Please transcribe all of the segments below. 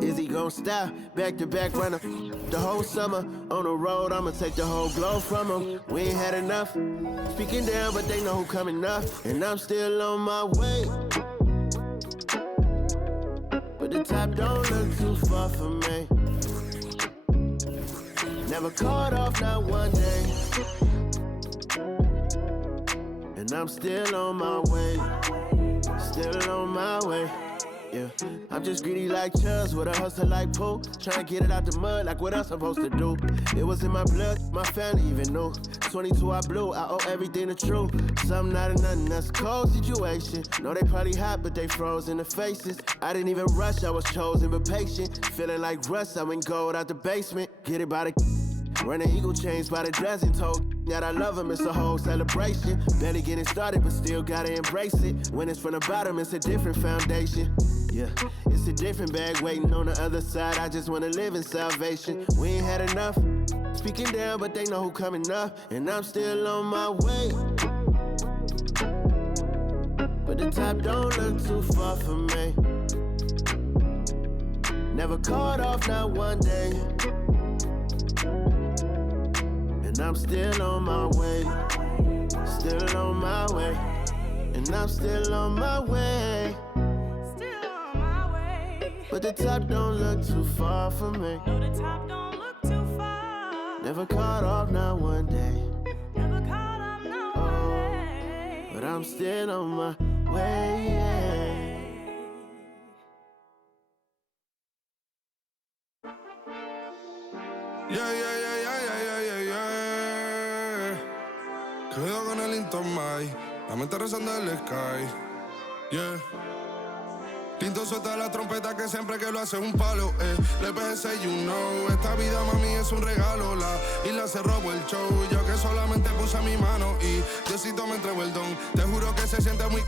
Is he gon' stop? Back to back runner. The whole summer on the road, I'ma take the whole globe from him. We ain't had enough. Speaking down, but they know who coming up. And I'm still on my way. But the top don't look too far for me. Never caught off, not one day. And I'm still on my way. Still on my way. Yeah, I'm just greedy like Chubbs with a hustle like Pooh. Tryna get it out the mud like what else I'm supposed to do. It was in my blood, my family even knew. 22 I blew, I owe everything to true. Something out of nothing, that's a cold situation. Know they probably hot, but they froze in the faces. I didn't even rush, I was chosen but patient. Feeling like Russ, I went gold out the basement. Get it by the running eagle chains by the dozen. Told that I love him, it's a whole celebration. Barely getting started, but still gotta embrace it. When it's from the bottom, it's a different foundation. Yeah, it's a different bag waiting on the other side. I just wanna live in salvation. We ain't had enough. Speaking down, but they know who coming up. And I'm still on my way. But the top don't look too far for me. Never caught off, not one day. And I'm still on my way. Still on my way. And I'm still on my way. But the top don't look too far for me. No, the top don't look too far. Never caught off, not one day. Never caught off, not one day. But I'm still on my way. Cuidado con el Intomai, la mente rezando el sky. Yeah. Tinto suelta la trompeta que siempre que lo hace es un palo, Le pensé, you know, esta vida mami es un regalo. La isla se robó el show, yo que solamente puse mi mano y Diosito me entregó el don. Te juro que se siente muy...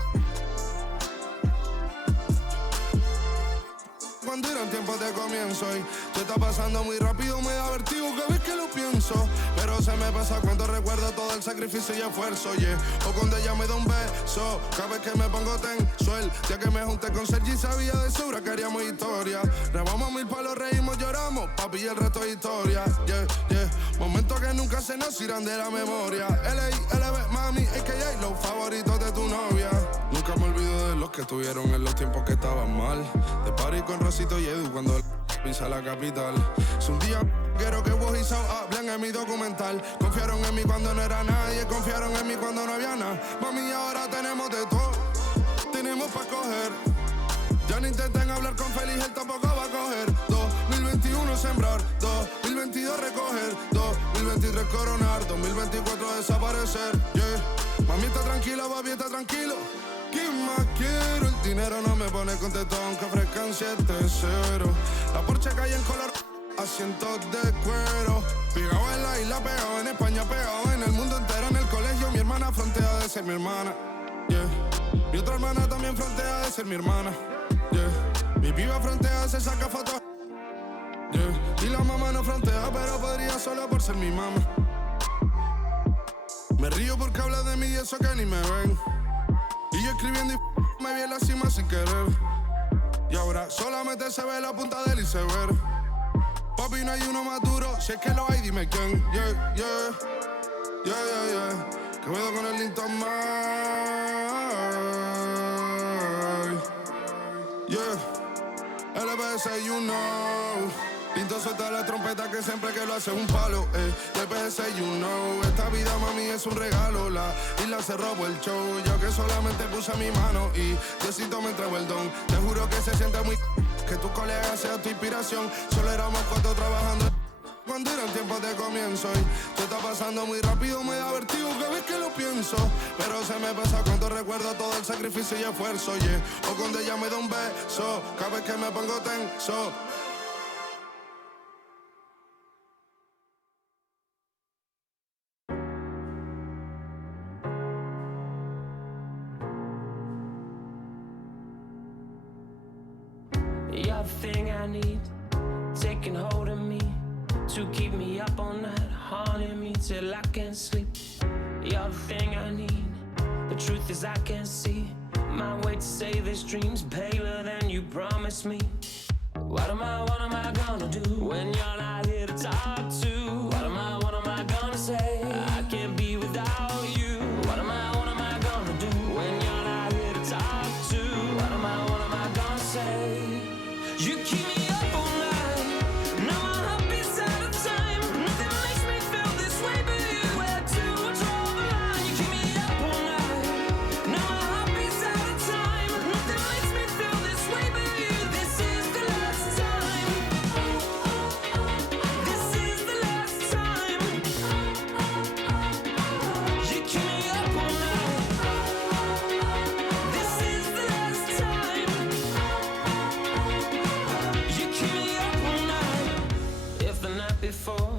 Cuando eran tiempos de comienzo y tú estás pasando muy rápido, me da vertigo cada vez que lo pienso. Pero se me pasa cuando recuerdo todo el sacrificio y esfuerzo, yeah. O cuando ella me da un beso, cada vez que me pongo tenso. El día que me junté con Sergi sabía de sobra que haríamos historia. Grabamos 1000 palos, reímos, lloramos, papi, y el resto es historia, yeah, yeah. Momentos que nunca se nos irán de la memoria. L.A.L.B. mami, a.k.a. los favoritos de tu novia. Nunca me olvido de los que estuvieron en los tiempos que estaban mal. De party con Rosito y Edu cuando pisa la capital. Es un día quiero que vos y Sao hablen en mi documental. Confiaron en mí cuando no era nadie, confiaron en mí cuando no había nada. Mami, ahora tenemos de todo, tenemos pa' coger. Ya no intenten hablar con Feliz, él tampoco va a coger. 2021 sembrar, 2022 recoger, 2023 coronar, 2024 desaparecer, yeah. Mami está tranquila, papi está tranquilo. ¿Qué más quiero? El dinero no me pone contento aunque ofrezcan 7-0. La Porsche cae en color, asientos de cuero. Pegado en la isla, pegado en España, pegado en el mundo entero. En el colegio mi hermana frontea de ser mi hermana, yeah. Mi otra hermana también frontea de ser mi hermana, yeah. Mi piba frontea, se saca fotos, yeah. Y la mamá no frontea, pero podría solo por ser mi mamá. Me río porque habla de mí y eso que ni me ven. Y yo escribiendo y me vi en la cima sin querer. Y ahora solamente se ve la punta del iceberg. Papi, no hay uno más duro, si es que lo hay, dime quién. Yeah, yeah, yeah, yeah, yeah. Que veo con el Intomai. Yeah, LBS, you know. Pinto suelta la trompeta que siempre que lo hace es un palo, LBS, you know. Esta vida mami es un regalo. La isla se robó el show, yo que solamente puse mi mano y Diosito me entregó el don. Te juro que se siente muy que tu colega sea tu inspiración. Solo éramos 4 trabajando cuando eran tiempos de comienzo y tú estás pasando muy rápido, me da vertigo cada vez que lo pienso. Pero se me pasa cuando recuerdo todo el sacrificio y esfuerzo, yeah. O cuando ella me da un beso, cada vez que me pongo tenso. You're the thing I need, taking hold of me, to keep me up all night, haunting me till I can't sleep. You're the thing I need, the truth is I can't see my way to save this dream's paler than you promised me. What am I gonna do when you're not here to talk to? What am I gonna say? I can't be without you. What am I gonna do when you're not here to talk to? What am I gonna say? You keep me up all night. Now my heart beats out of time. Nothing makes me feel this way but you. Where to draw the line? You keep me up all night. Now my heart beats out of time. Nothing makes me feel this way but you. This is the last time. This is the last time. You keep me up all night. This is the last time. You keep me up all night. If the night before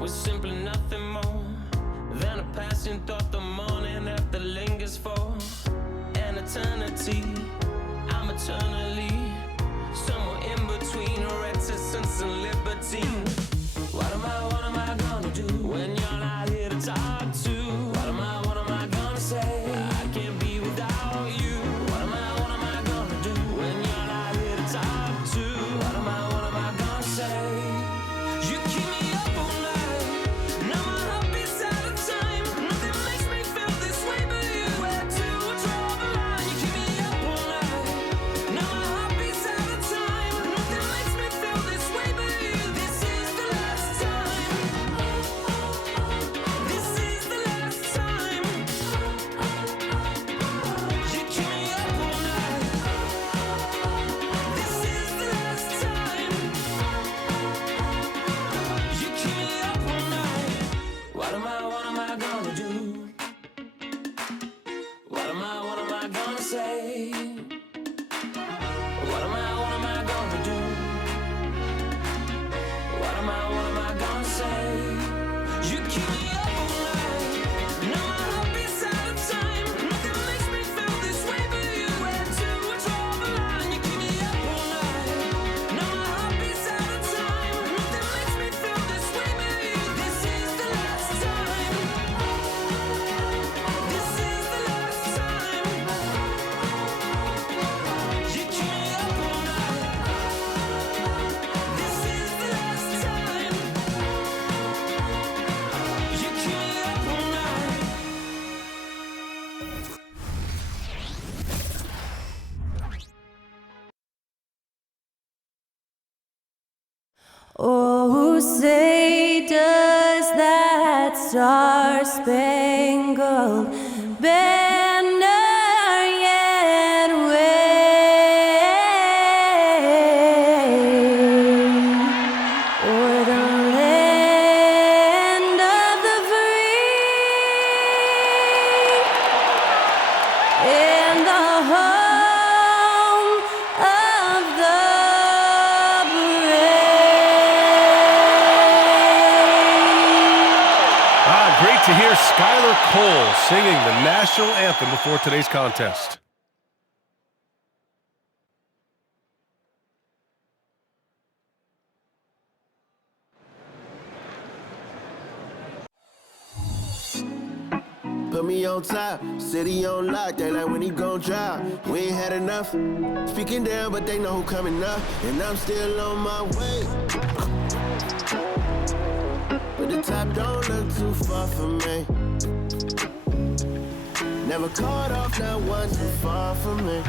was simply nothing more than a passing thought, the morning after lingers for an eternity. I'm eternally somewhere in between reticence and libertine. What am I gonna do when you're not here to talk to? What am I gonna say? I can't be without you. What am I gonna do when you're not here to talk to? What am I gonna say? You keep me up all night. Now my heart beats out of time. Nothing makes me feel this way but you. Where to draw the line? You keep me up all night. Now my heart beats out of time. Nothing makes me feel this way but you. This is the last time. This is the last time. You keep me up all night. This is the last time. You keep me up all night. What am I gonna do? What am I gonna say? What am I gonna do? What am I gonna say? You keep me up all night. Now my heart beats out of time. Nothing makes me feel this way but you. Where to draw the line? You keep me up all night. Now my heart beats out of time. Nothing makes me feel this way but you. This is the last time. This is the last time. You keep me up all night. This is the last time. You keep me up all night. Oh, say does that star-spangled banner yet wave o'er the land of the free and the home of the brave. Great to hear Skylar Cole singing the national anthem before today's contest. Put me on top, city on lock, they like when he gon' drop. We ain't had enough, speaking down, but they know who coming up. And I'm still on my way. But the top don't look too far from me. Never caught off, not one too far from me.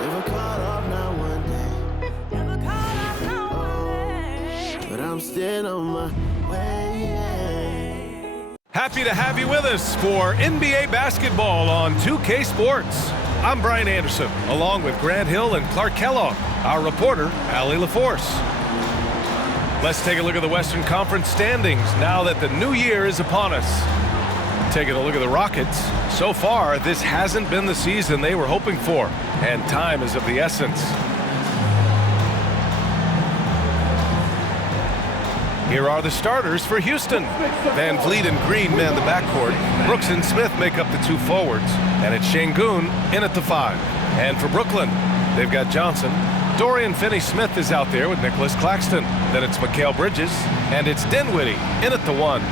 Never caught off, not one day. Never caught up, no way. But I'm still on my way. Happy to have you with us for NBA basketball on 2K Sports. I'm Brian Anderson, along with Grant Hill and Clark Kellogg, our reporter, Allie LaForce. Let's take a look at the Western Conference standings now that the new year is upon us. Taking a look at the Rockets. So far, this hasn't been the season they were hoping for, and time is of the essence. Here are the starters for Houston. Van Vliet and Green man the backcourt. Brooks and Smith make up the two forwards. And it's Şengün in at the 5. And for Brooklyn, they've got Johnson. Dorian Finney-Smith is out there with Nicholas Claxton. Then it's Mikal Bridges. And it's Dinwiddie in at the 1.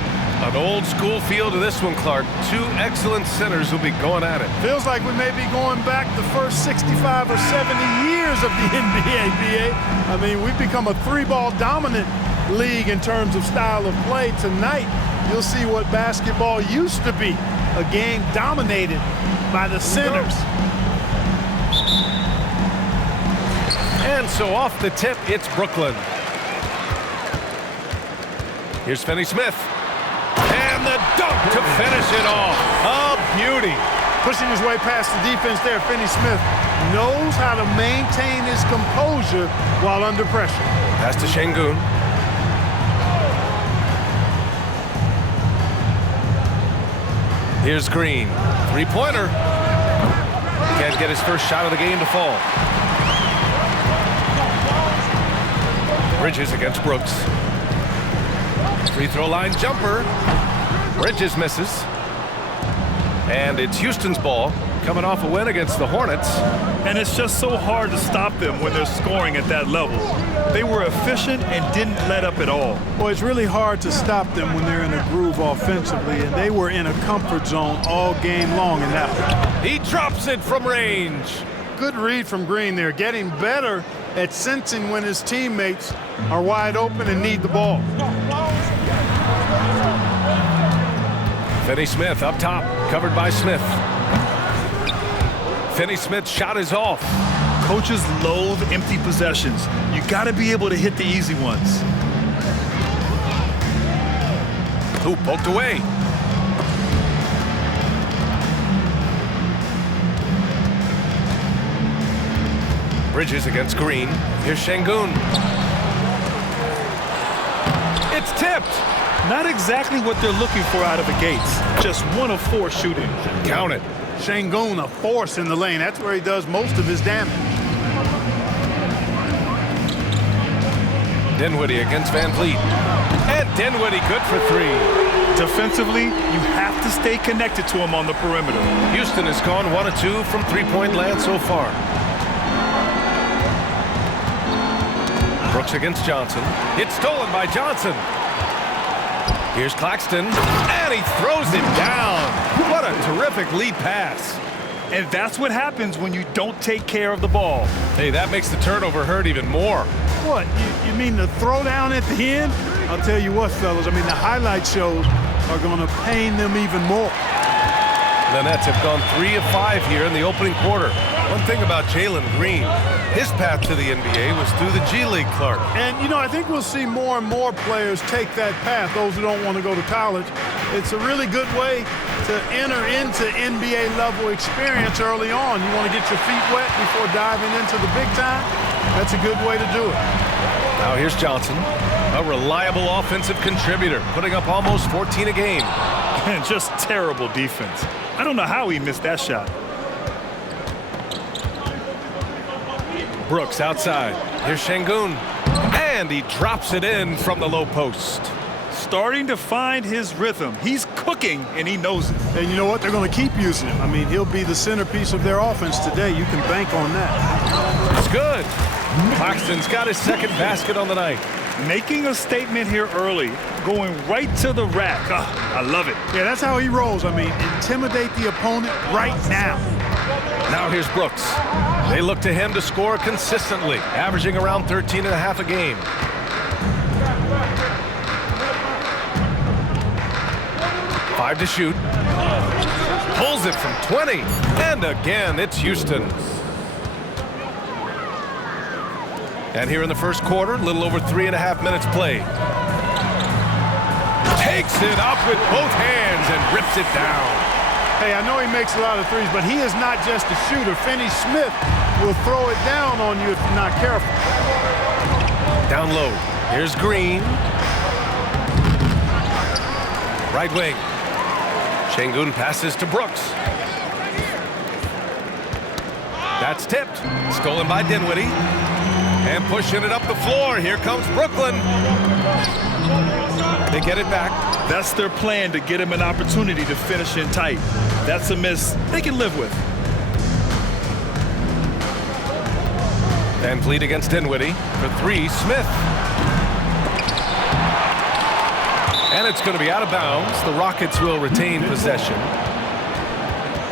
An old school feel to this one, Clark. Two excellent centers will be going at it. Feels like we may be going back the first 65 or 70 years of the NBA, BA. I mean, we've become a three-ball dominant league in terms of style of play. Tonight, you'll see what basketball used to be, a game dominated by the centers. And so off the tip, it's Brooklyn. Here's Finney-Smith. And the dunk to finish it off. A beauty. Pushing his way past the defense there, Finney-Smith knows how to maintain his composure while under pressure. Pass to Şengün. Here's Green. Three-pointer. Can't get his first shot of the game to fall. Bridges against Brooks. Free throw line jumper. Bridges misses. And it's Houston's ball, coming off a win against the Hornets. And it's just so hard to stop them when they're scoring at that level. They were efficient and didn't let up at all. Well, it's really hard to stop them when they're in a groove offensively, and they were in a comfort zone all game long in that one. He drops it from range. Good read from Green there, getting better at sensing when his teammates are wide open and need the ball. Finney-Smith up top, covered by Smith. Finney-Smith's shot is off. Coaches loathe empty possessions. You got to be able to hit the easy ones. Ooh, poked away. Bridges against Green. Here's Şengün. It's tipped. Not exactly what they're looking for out of the gates. Just 1 of 4 shooting. Count it. Şengün, a force in the lane. That's where he does most of his damage. Dinwiddie against Van Vliet. And Dinwiddie good for 3. Defensively, you have to stay connected to him on the perimeter. Houston has gone 1 of 2 from three-point land so far. Brooks against Johnson. It's stolen by Johnson. Here's Claxton, and he throws it down. What a terrific lead pass. And that's what happens when you don't take care of the ball. Hey, that makes the turnover hurt even more. What, you mean the throwdown at the end? I'll tell you what, fellas, I mean, the highlight shows are going to pain them even more. The Nets have gone 3 of 5 here in the opening quarter. One thing about Jalen Green, his path to the NBA was through the G League, Clark. And, you know, I think we'll see more and more players take that path, those who don't want to go to college. It's a really good way to enter into NBA-level experience early on. You want to get your feet wet before diving into the big time? That's a good way to do it. Now here's Johnson, a reliable offensive contributor, putting up almost 14 a game. And just terrible defense. I don't know how he missed that shot. Brooks outside. Here's Şengün. And he drops it in from the low post. Starting to find his rhythm. He's cooking, and he knows it. And you know what? They're going to keep using him. I mean, he'll be the centerpiece of their offense today. You can bank on that. It's good. Claxton's got his second basket on the night. Making a statement here early, going right to the rack. I love it. Yeah, that's how he rolls. I mean, intimidate the opponent right now. Now here's Brooks. They look to him to score consistently, averaging around 13.5 a game. Five to shoot. Pulls it from 20. And again, it's Houston. And here in the first quarter, a little over 3.5 minutes played. Takes it up with both hands and rips it down. Hey, I know he makes a lot of threes, but he is not just a shooter. Finney-Smith will throw it down on you if you're not careful. Down low. Here's Green. Right wing. Şengün passes to Brooks. That's tipped. Stolen by Dinwiddie. And pushing it up the floor. Here comes Brooklyn. They get it back. That's their plan, to get him an opportunity to finish in tight. That's a miss they can live with. Van Vliet against Dinwiddie for 3. Smith. And it's going to be out of bounds. The Rockets will retain possession.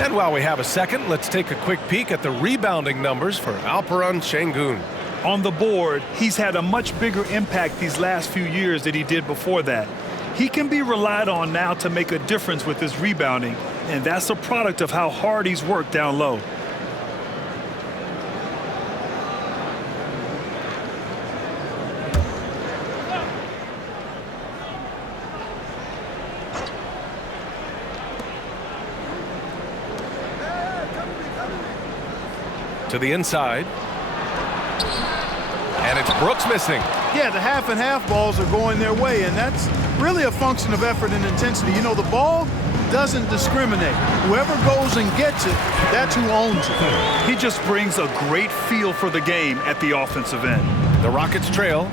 And while we have a second, let's take a quick peek at the rebounding numbers for Alperen Şengün. On the board, he's had a much bigger impact these last few years than he did before that. He can be relied on now to make a difference with his rebounding, and that's a product of how hard he's worked down low. To the inside. And it's Brooks missing. Yeah, the half and half balls are going their way, and that's really a function of effort and intensity. You know, the ball doesn't discriminate. Whoever goes and gets it, that's who owns it. He just brings a great feel for the game at the offensive end. The Rockets trail.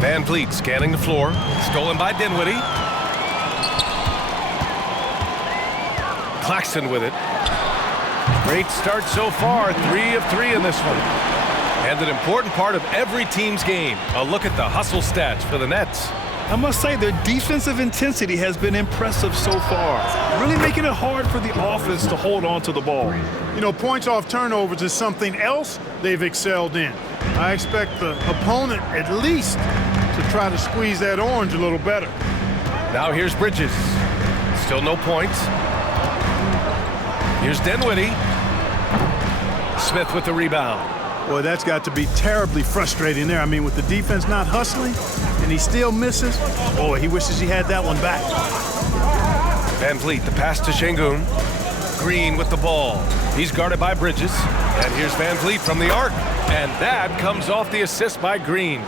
Van Vliet scanning the floor. Stolen by Dinwiddie. Claxton with it. Great start so far. 3 of 3 in this one. And an important part of every team's game. A look at the hustle stats for the Nets. I must say their defensive intensity has been impressive so far. Really making it hard for the offense to hold on to the ball. You know, points off turnovers is something else they've excelled in. I expect the opponent at least to try to squeeze that orange a little better. Now here's Bridges. Still no points. Here's Dinwiddie. Smith with the rebound. Boy, that's got to be terribly frustrating there. I mean, with the defense not hustling and he still misses, boy, he wishes he had that one back. Van Vliet, the pass to Şengün. Green with the ball. He's guarded by Bridges. And here's Van Vliet from the arc. And that comes off the assist by Green.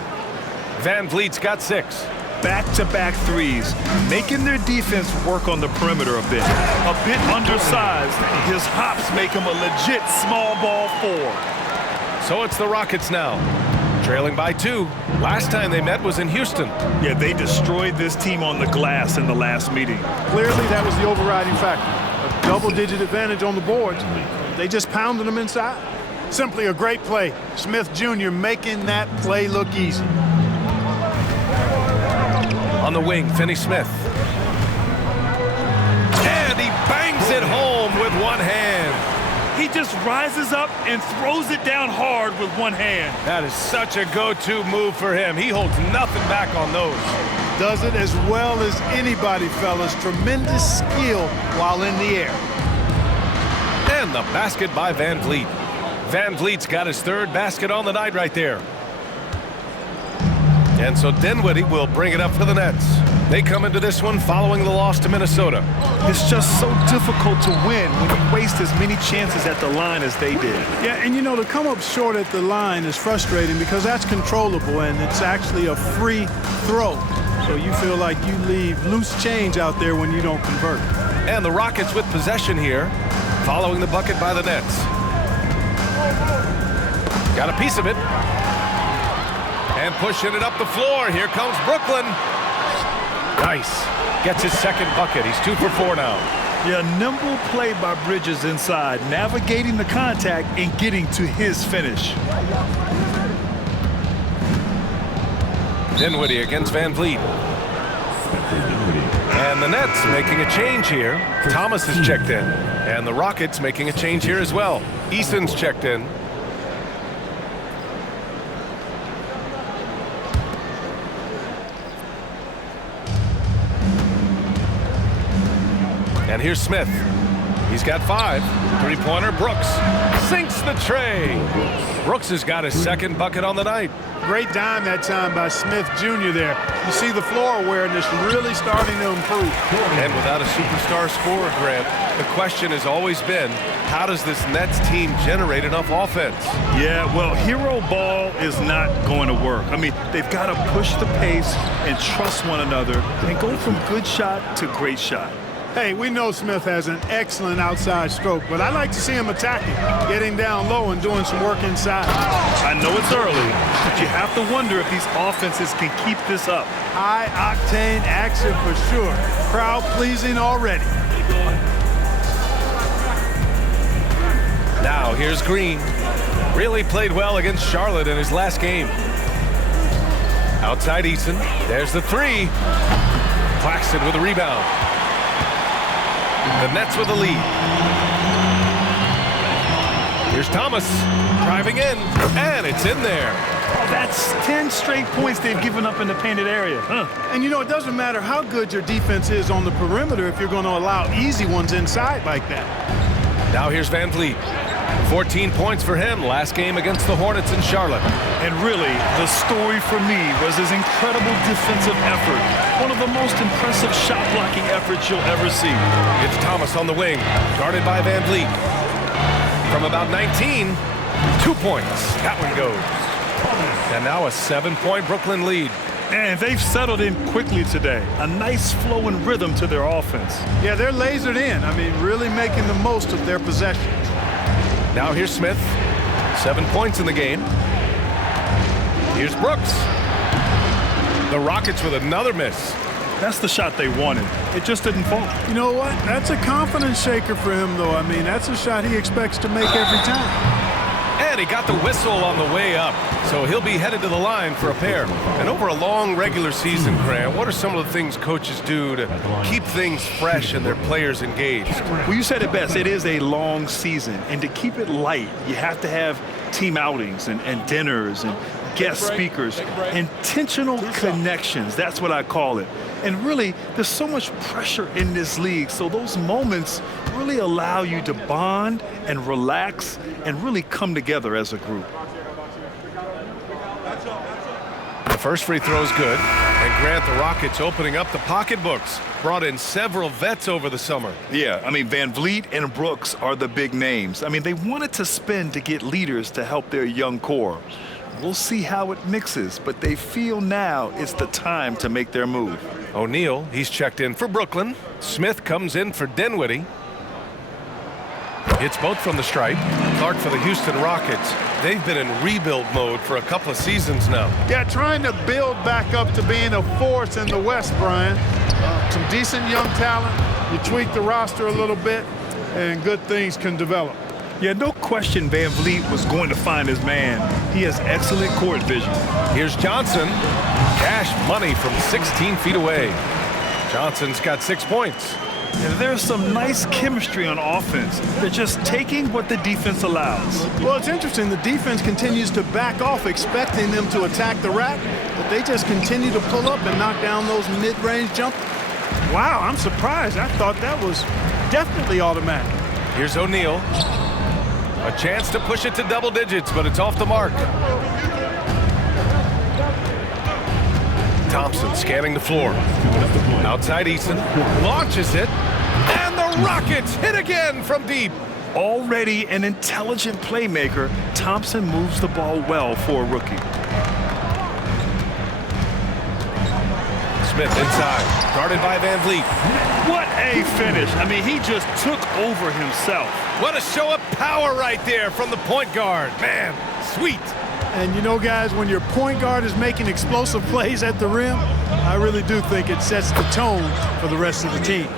Van Vliet's got 6. Back-to-back threes, making their defense work on the perimeter a bit. A bit undersized, his hops make him a legit small ball 4. So it's the Rockets now, trailing by 2. Last time they met was in Houston. Yeah, they destroyed this team on the glass in the last meeting. Clearly, that was the overriding factor. A double-digit advantage on the boards. They just pounded them inside. Simply a great play. Smith Jr. making that play look easy. On the wing, Finney-Smith. And he bangs it home with one hand. He just rises up and throws it down hard with one hand. That is such a go-to move for him. He holds nothing back on those. Does it as well as anybody, fellas. Tremendous skill while in the air. And the basket by Van Vliet. Van Vliet's got his 3rd basket on the night right there. And so Dinwiddie will bring it up for the Nets. They come into this one following the loss to Minnesota. It's just so difficult to win when you waste as many chances at the line as they did. Yeah, and you know, to come up short at the line is frustrating because that's controllable and it's actually a free throw. So you feel like you leave loose change out there when you don't convert. And the Rockets with possession here, following the bucket by the Nets. Got a piece of it. And pushing it up the floor. Here comes Brooklyn. Nice. Gets his 2nd bucket. He's 2 for 4 now. Yeah, nimble play by Bridges inside, navigating the contact and getting to his finish. Dinwiddie against Van Vliet. And the Nets making a change here. Thomas has checked in. And the Rockets making a change here as well. Eason's checked in. And here's Smith. He's got 5. 3-pointer, Brooks. Sinks the tray. Brooks has got his 2nd bucket on the night. Great dime that time by Smith Jr. there. You see the floor awareness really starting to improve. And without a superstar scorer, Grant, the question has always been, how does this Nets team generate enough offense? Yeah, well, hero ball is not going to work. I mean, they've got to push the pace and trust one another and go from good shot to great shot. Hey, we know Smith has an excellent outside stroke, but I like to see him attacking, getting down low and doing some work inside. I know it's early, but you have to wonder if these offenses can keep this up. High-octane action for sure. Crowd-pleasing already. Now here's Green. Really played well against Charlotte in his last game. Outside Eason. There's the three. Claxton with a rebound. The Nets with a lead. Here's Thomas driving in, and it's in there. Oh, that's 10 straight points they've given up in the painted area. And you know, it doesn't matter how good your defense is on the perimeter if you're going to allow easy ones inside like that. Now here's Van Vliet. 14 points for him last game against the Hornets in Charlotte. And really, the story for me was his incredible defensive effort. One of the most impressive shot-blocking efforts you'll ever see. It's Thomas on the wing, guarded by Van Vliet. From about 19, 2 points. That one goes. And now a 7-point Brooklyn lead. And they've settled in quickly today. A nice flow and rhythm to their offense. Yeah, they're lasered in. I mean, really making the most of their possessions. Now here's Smith. 7 points in the game. Here's Brooks. The Rockets with another miss. That's the shot they wanted. It just didn't fall. You know what? That's a confidence shaker for him, though. I mean, that's a shot he expects to make every time. And he got the whistle on the way up, so he'll be headed to the line for a pair. And over a long regular season, Grant, what are some of the things coaches do to keep things fresh and their players engaged? Well, you said it best. It is a long season, and to keep it light, you have to have team outings and dinners and guest speakers, intentional connections. That's what I call it. And really, there's so much pressure in this league, so those moments really allow you to bond and relax and really come together as a group. The first free throw is good, and Grant, the Rockets opening up the pocketbooks. Brought in several vets over the summer. Yeah, I mean, Van Vliet and Brooks are the big names. I mean, they wanted to spend to get leaders to help their young core. We'll see how it mixes, but they feel now it's the time to make their move. O'Neal, he's checked in for Brooklyn. Smith comes in for Dinwiddie. Hits both from the stripe. Clark for the Houston Rockets. They've been in rebuild mode for a couple of seasons now. Yeah, trying to build back up to being a force in the West, Brian. Some decent young talent. You tweak the roster a little bit, and good things can develop. Yeah, no question Van Vliet was going to find his man. He has excellent court vision. Here's Johnson. Cash money from 16 feet away. Johnson's got 6 points. And there's some nice chemistry on offense. They're just taking what the defense allows. Well, it's interesting. The defense continues to back off, expecting them to attack the rack, but they just continue to pull up and knock down those mid-range jumpers. Wow, I'm surprised. I thought that was definitely automatic. Here's O'Neal. A chance to push it to double digits, but it's off the mark. Thompson scanning the floor. Outside Eason. Launches it. And the Rockets hit again from deep. Already an intelligent playmaker, Thompson moves the ball well for a rookie. Smith inside. Guarded by Van Vliet. What a finish. I mean, he just took over himself. What a show of power right there from the point guard. Man, sweet. And you know, guys, when your point guard is making explosive plays at the rim, I really do think it sets the tone for the rest of the team.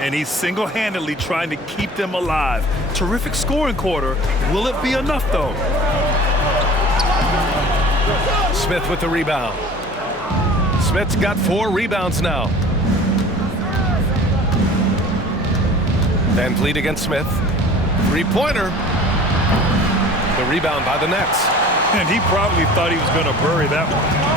And he's single-handedly trying to keep them alive. Terrific scoring quarter. Will it be enough, though? Smith with the rebound. Smith's got 4 rebounds now. Van Vliet against Smith. 3-pointer. The rebound by the Nets. And he probably thought he was going to bury that one.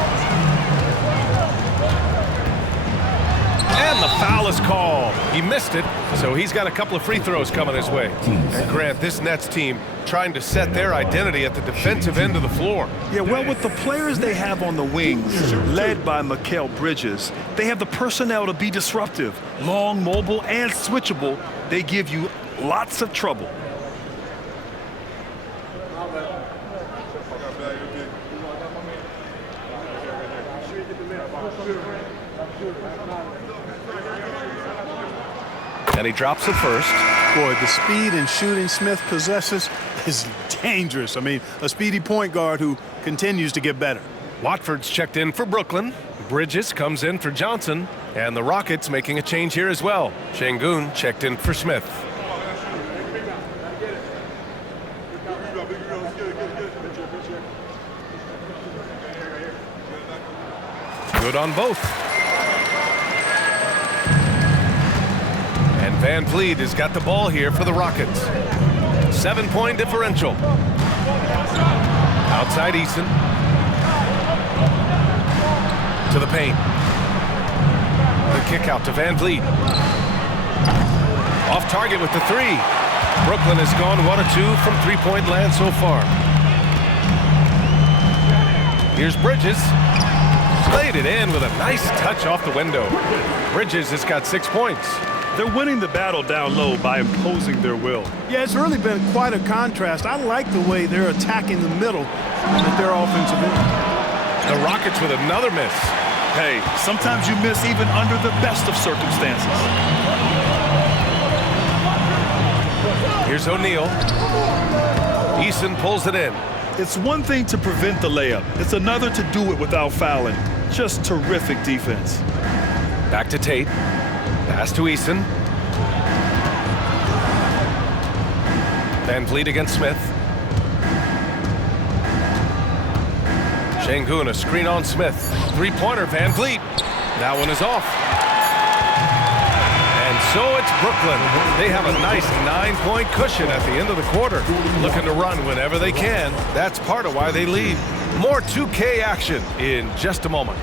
And the foul is called. He missed it, so he's got a couple of free throws coming his way. And Grant, this Nets team trying to set their identity at the defensive end of the floor. Yeah, well, with the players they have on the wings, led by Mikal Bridges, they have the personnel to be disruptive. Long, mobile, and switchable. They give you lots of trouble. And he drops the first. Boy, the speed and shooting Smith possesses is dangerous. I mean, a speedy point guard who continues to get better. Watford's checked in for Brooklyn. Bridges comes in for Johnson. And the Rockets making a change here as well. Şengün checked in for Smith. Good on both. And Van Vliet has got the ball here for the Rockets. 7-point differential. Outside Eason. To the paint. The kick out to Van Vliet. Off target with the three. Brooklyn has gone 1 of 2 from three-point land so far. Here's Bridges. Laid it in with a nice touch off the window. Bridges has got 6 points. They're winning the battle down low by imposing their will. Yeah, it's really been quite a contrast. I like the way they're attacking the middle with their offensive end. The Rockets with another miss. Hey, sometimes you miss even under the best of circumstances. Here's O'Neal. Eason pulls it in. It's one thing to prevent the layup. It's another to do it without fouling. Just terrific defense. Back to Tate. Pass to Eason. Van Vliet against Smith. Şengün, a screen on Smith. Three-pointer, Van Vliet. That one is off. And so it's Brooklyn. They have a nice 9-point cushion at the end of the quarter. Looking to run whenever they can. That's part of why they lead. More 2K action in just a moment.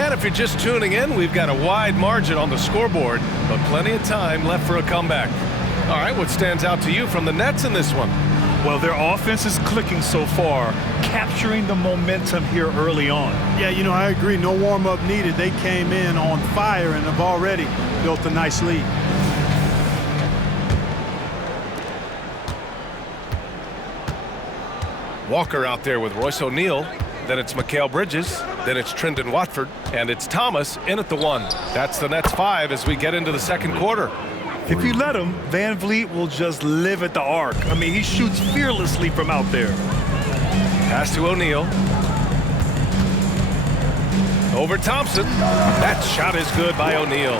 And if you're just tuning in, we've got a wide margin on the scoreboard, but plenty of time left for a comeback. All right, what stands out to you from the Nets in this one? Well, their offense is clicking so far, capturing the momentum here early on. Yeah, you know, I agree. No warm-up needed. They came in on fire and have already built a nice lead. Walker out there with Royce O'Neal. Then it's Mikal Bridges. Then it's Trendon Watford. And it's Thomas in at the 1. That's the Nets 5 as we get into the second quarter. If you let him, Van Vliet will just live at the arc. I mean, he shoots fearlessly from out there. Pass to O'Neal. Over Thompson. That shot is good by O'Neal.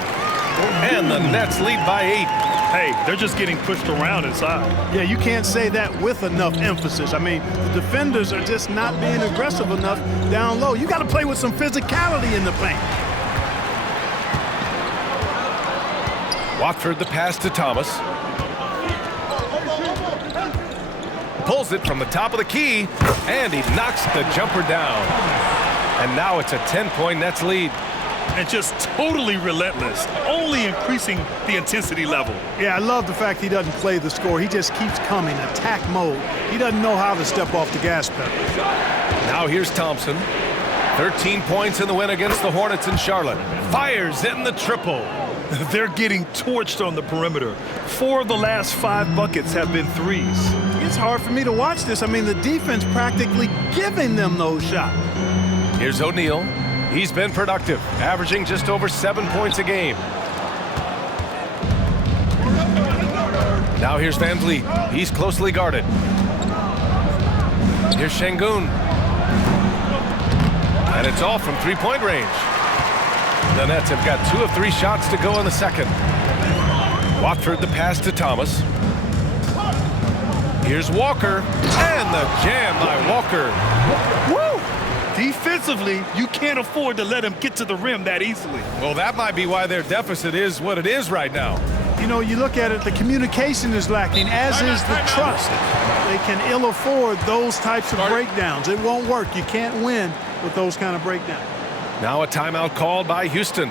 And the Nets lead by 8. Hey, they're just getting pushed around inside. Yeah, you can't say that with enough emphasis. I mean, the defenders are just not being aggressive enough down low. You got to play with some physicality in the paint. Watford the pass to Thomas. Pulls it from the top of the key, and he knocks the jumper down. And now it's a 10-point Nets lead. And just totally relentless, only increasing the intensity level. Yeah, I love the fact he doesn't play the score. He just keeps coming, attack mode. He doesn't know how to step off the gas pedal. Now here's Thompson. 13 points in the win against the Hornets in Charlotte. Fires in the triple. They're getting torched on the perimeter. 4 of the last 5 buckets have been threes. It's hard for me to watch this. I mean, the defense practically giving them those shots. Here's O'Neal. He's been productive, averaging just over 7 points a game. Now here's Van Vliet. He's closely guarded. Here's Şengün. And it's all from three-point range. The Nets have got 2 of 3 shots to go in the second. Watford the pass to Thomas. Here's Walker. And the jam by Walker. Woo! Defensively, you can't afford to let him get to the rim that easily. Well, that might be why their deficit is what it is right now. You know, you look at it, the communication is lacking, as is the trust. They can ill afford those types of breakdowns. It won't work. You can't win with those kind of breakdowns. Now a timeout called by Houston.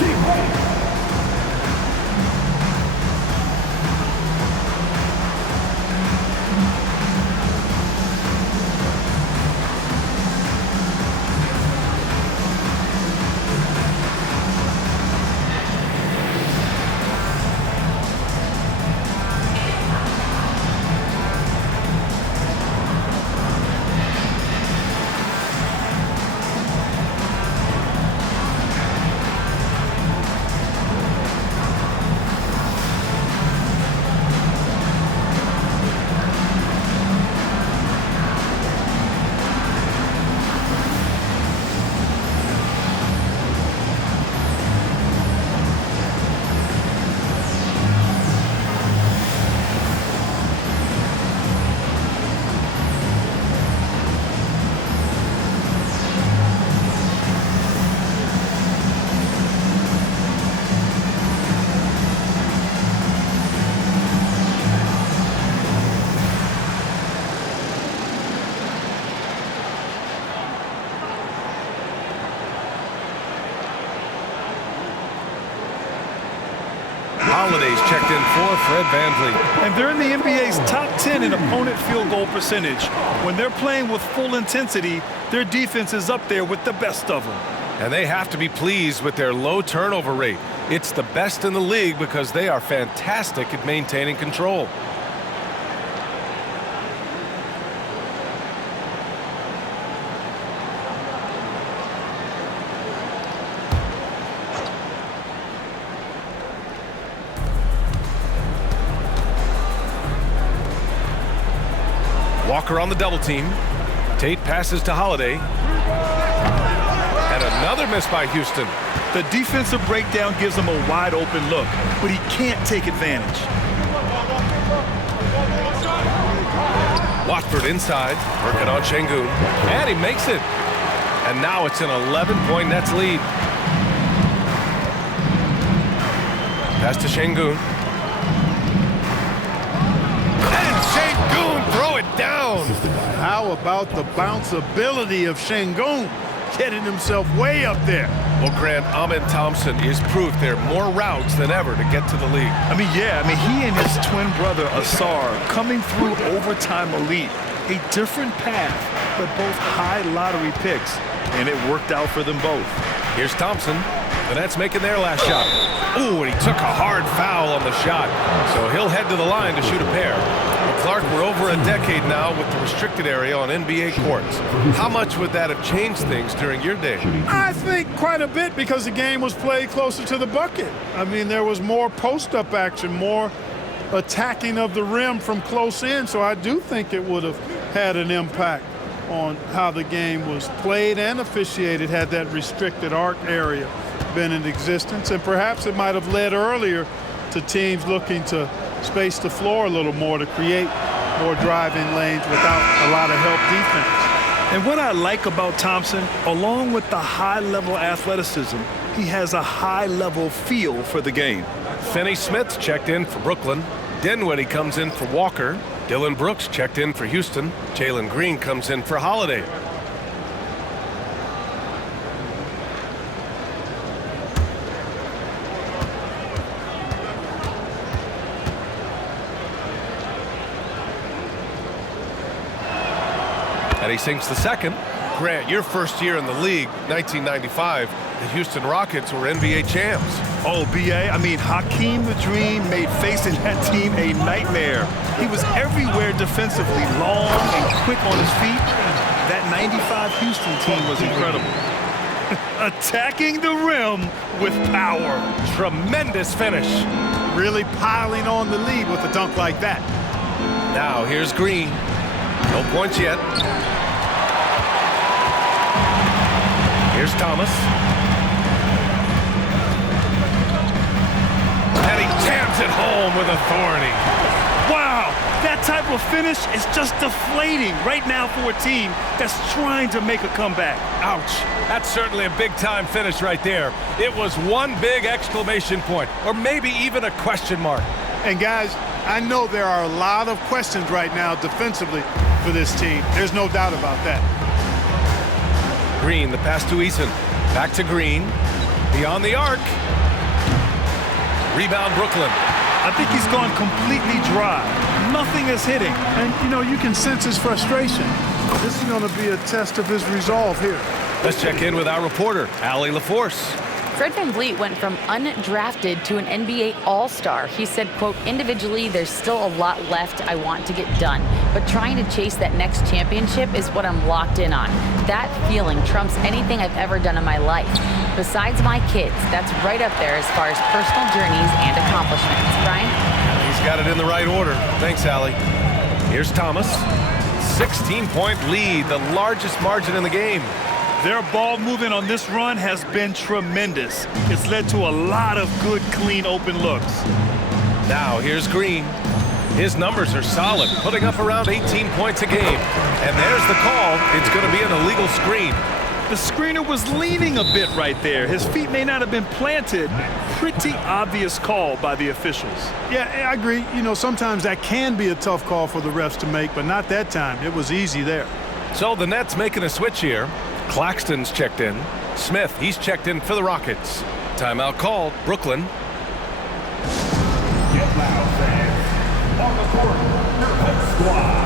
The Holiday's checked in for Fred VanVleet. And they're in the NBA's top 10 in opponent field goal percentage. When they're playing with full intensity, their defense is up there with the best of them. And they have to be pleased with their low turnover rate. It's the best in the league because they are fantastic at maintaining control. Walker on the double team. Tate passes to Holiday. And another miss by Houston. The defensive breakdown gives him a wide open look, but he can't take advantage. Watford inside, working on Şengün. And he makes it. And now it's an 11-point Nets lead. Pass to Şengün. And Şengün throw it down. How about the bounceability of Şengün? Getting himself way up there. Well, Grant, Ahmed Thompson is proof there are more routes than ever to get to the league. He and his twin brother, Asar, coming through overtime elite. A different path, but both high lottery picks, and it worked out for them both. Here's Thompson. The Nets making their last shot. Ooh, and he took a hard foul on the shot. So he'll head to the line to shoot a pair. Well, Clark, we're over a decade now with the restricted area on NBA courts. How much would that have changed things during your day? I think quite a bit because the game was played closer to the bucket. I mean, there was more post-up action, more attacking of the rim from close in. So I do think it would have had an impact on how the game was played and officiated had that restricted arc area been in existence. And perhaps it might have led earlier to teams looking to space the floor a little more to create more driving lanes without a lot of help defense. And what I like about Thompson, along with the high-level athleticism, he has a high-level feel for the game. Finney-Smith's checked in for Brooklyn. Dinwiddie comes in for Walker. Dillon Brooks checked in for Houston. Jalen Green comes in for Holiday. And he sinks the second. Grant, your first year in the league, 1995, the Houston Rockets were NBA champs. Oh, B.A., Hakeem the Dream made facing that team a nightmare. He was everywhere defensively, long and quick on his feet. That 95 Houston team was incredible. Attacking the rim with power. Tremendous finish. Really piling on the lead with a dunk like that. Now here's Green. No points yet. Here's Thomas. And he jams it home with authority. Wow, that type of finish is just deflating right now for a team that's trying to make a comeback. Ouch. That's certainly a big-time finish right there. It was one big exclamation point, or maybe even a question mark. And guys, I know there are a lot of questions right now defensively for this team. There's no doubt about that. Green, the pass to Eason. Back to Green. Beyond the arc. Rebound, Brooklyn. I think he's gone completely dry. Nothing is hitting. And, you can sense his frustration. This is going to be a test of his resolve here. Let's check in with our reporter, Allie LaForce. Fred VanVleet went from undrafted to an NBA All-Star. He said, quote, individually, there's still a lot left I want to get done, but trying to chase that next championship is what I'm locked in on. That feeling trumps anything I've ever done in my life. Besides my kids, that's right up there as far as personal journeys and accomplishments. Brian? He's got it in the right order. Thanks, Allie. Here's Thomas. 16-point lead, the largest margin in the game. Their ball movement on this run has been tremendous. It's led to a lot of good, clean, open looks. Now here's Green. His numbers are solid, putting up around 18 points a game. And there's the call. It's going to be an illegal screen. The screener was leaning a bit right there. His feet may not have been planted. Pretty obvious call by the officials. Yeah, I agree. Sometimes that can be a tough call for the refs to make, but not that time. It was easy there. So the Nets making a switch here. Claxton's checked in. Smith, he's checked in for the Rockets. Timeout called. Brooklyn. On the court, your head squad.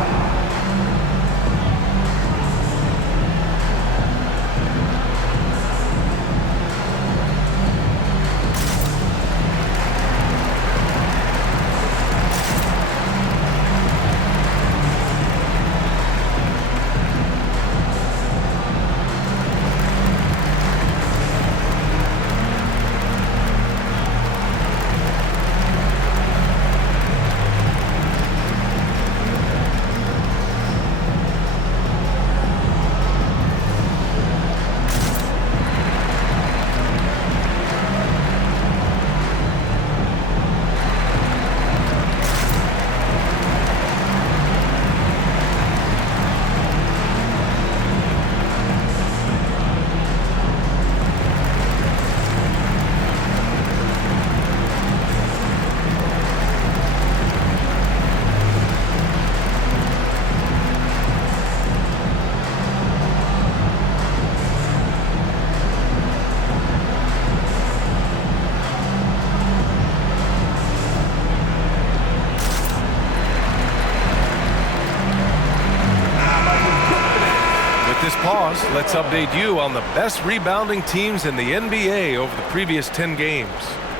Pause. Let's update you on the best rebounding teams in the NBA over the previous 10 games.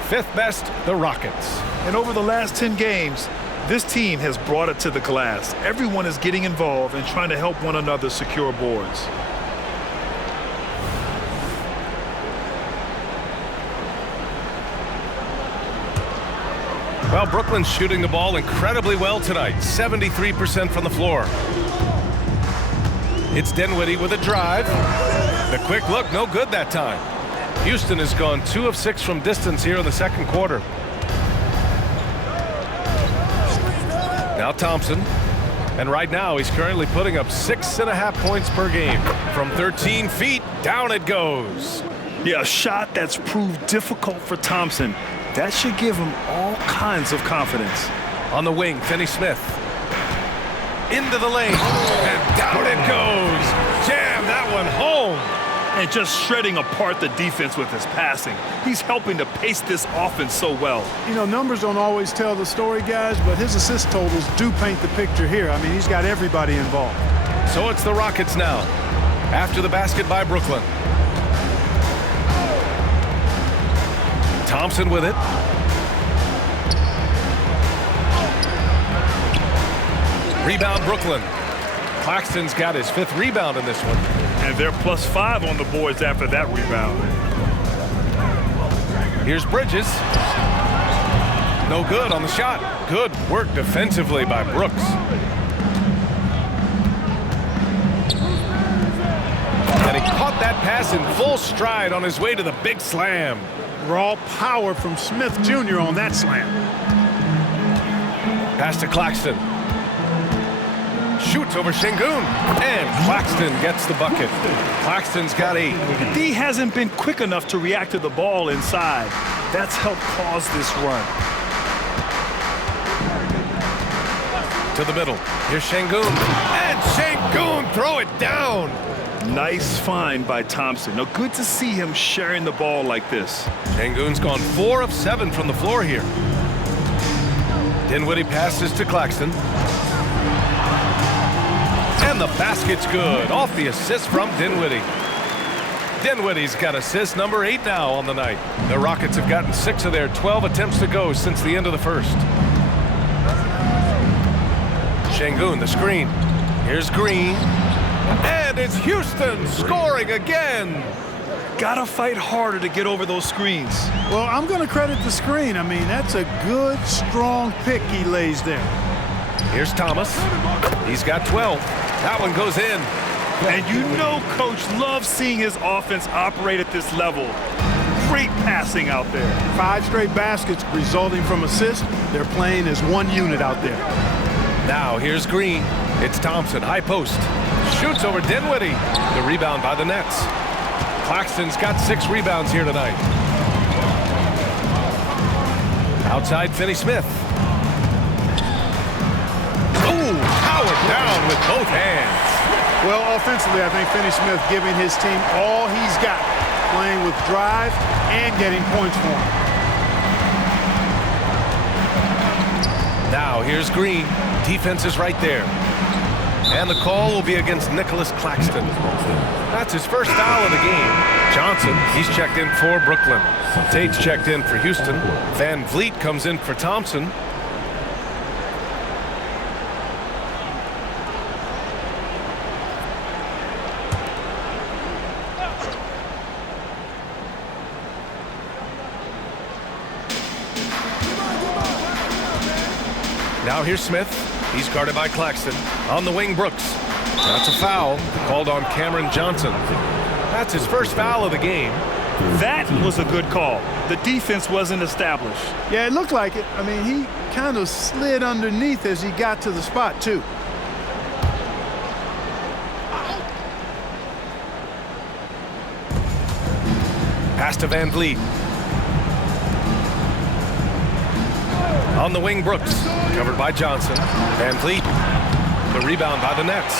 Fifth best, the Rockets. And over the last 10 games, this team has brought it to the glass. Everyone is getting involved and trying to help one another secure boards. Well, Brooklyn's shooting the ball incredibly well tonight, 73% from the floor. It's Dinwiddie with a drive. The quick look, no good that time. Houston has gone 2 of 6 from distance here in the second quarter. Now Thompson. And right now he's currently putting up 6.5 points per game. From 13 feet, down it goes. Yeah, a shot that's proved difficult for Thompson. That should give him all kinds of confidence. On the wing, Finney-Smith. Into the lane, and down it goes. Jam that one home. And just shredding apart the defense with his passing. He's helping to pace this offense so well. You know, numbers don't always tell the story, guys, but his assist totals do paint the picture here. I mean, he's got everybody involved. So it's the Rockets now, after the basket by Brooklyn. Thompson with it. Rebound Brooklyn. Claxton's got his 5th rebound in this one. And they're +5 on the boards after that rebound. Here's Bridges. No good on the shot. Good work defensively by Brooks. And he caught that pass in full stride on his way to the big slam. Raw power from Smith Jr. on that slam. Pass to Claxton. Shoots over Şengün, and Claxton gets the bucket. Claxton's got 8. D hasn't been quick enough to react to the ball inside. That's helped cause this run. To the middle. Here's Şengün, and Şengün throw it down. Nice find by Thompson. Now, good to see him sharing the ball like this. Şengün's gone 4 of 7 from the floor here. Dinwiddie passes to Claxton. And the basket's good, off the assist from Dinwiddie. Dinwiddie's got assist number 8 now on the night. The Rockets have gotten 6 of their 12 attempts to go since the end of the first. Şengün, the screen. Here's Green. And it's Houston scoring again. Gotta fight harder to get over those screens. Well, I'm going to credit the screen. I mean, that's a good, strong pick he lays there. Here's Thomas. He's got 12. That one goes in. And you know Coach loves seeing his offense operate at this level. Great passing out there. 5 straight baskets resulting from assists. They're playing as one unit out there. Now here's Green. It's Thompson, high post. Shoots over Dinwiddie. The rebound by the Nets. Claxton's got 6 rebounds here tonight. Outside Finney-Smith. Ooh, powered down with both hands. Well, offensively, I think Finney-Smith giving his team all he's got, playing with drive and getting points for him. Now here's Green. Defense is right there. And the call will be against Nicholas Claxton. That's his first foul of the game. Johnson, he's checked in for Brooklyn. Tate's checked in for Houston. Van Vliet comes in for Thompson. Now here's Smith. He's guarded by Claxton. On the wing, Brooks. That's a foul called on Cameron Johnson. That's his first foul of the game. That was a good call. The defense wasn't established. Yeah, it looked like it. I mean, he kind of slid underneath as he got to the spot, too. Pass to Van Vliet. On the wing, Brooks. Covered by Johnson. Van Vliet. The rebound by the Nets.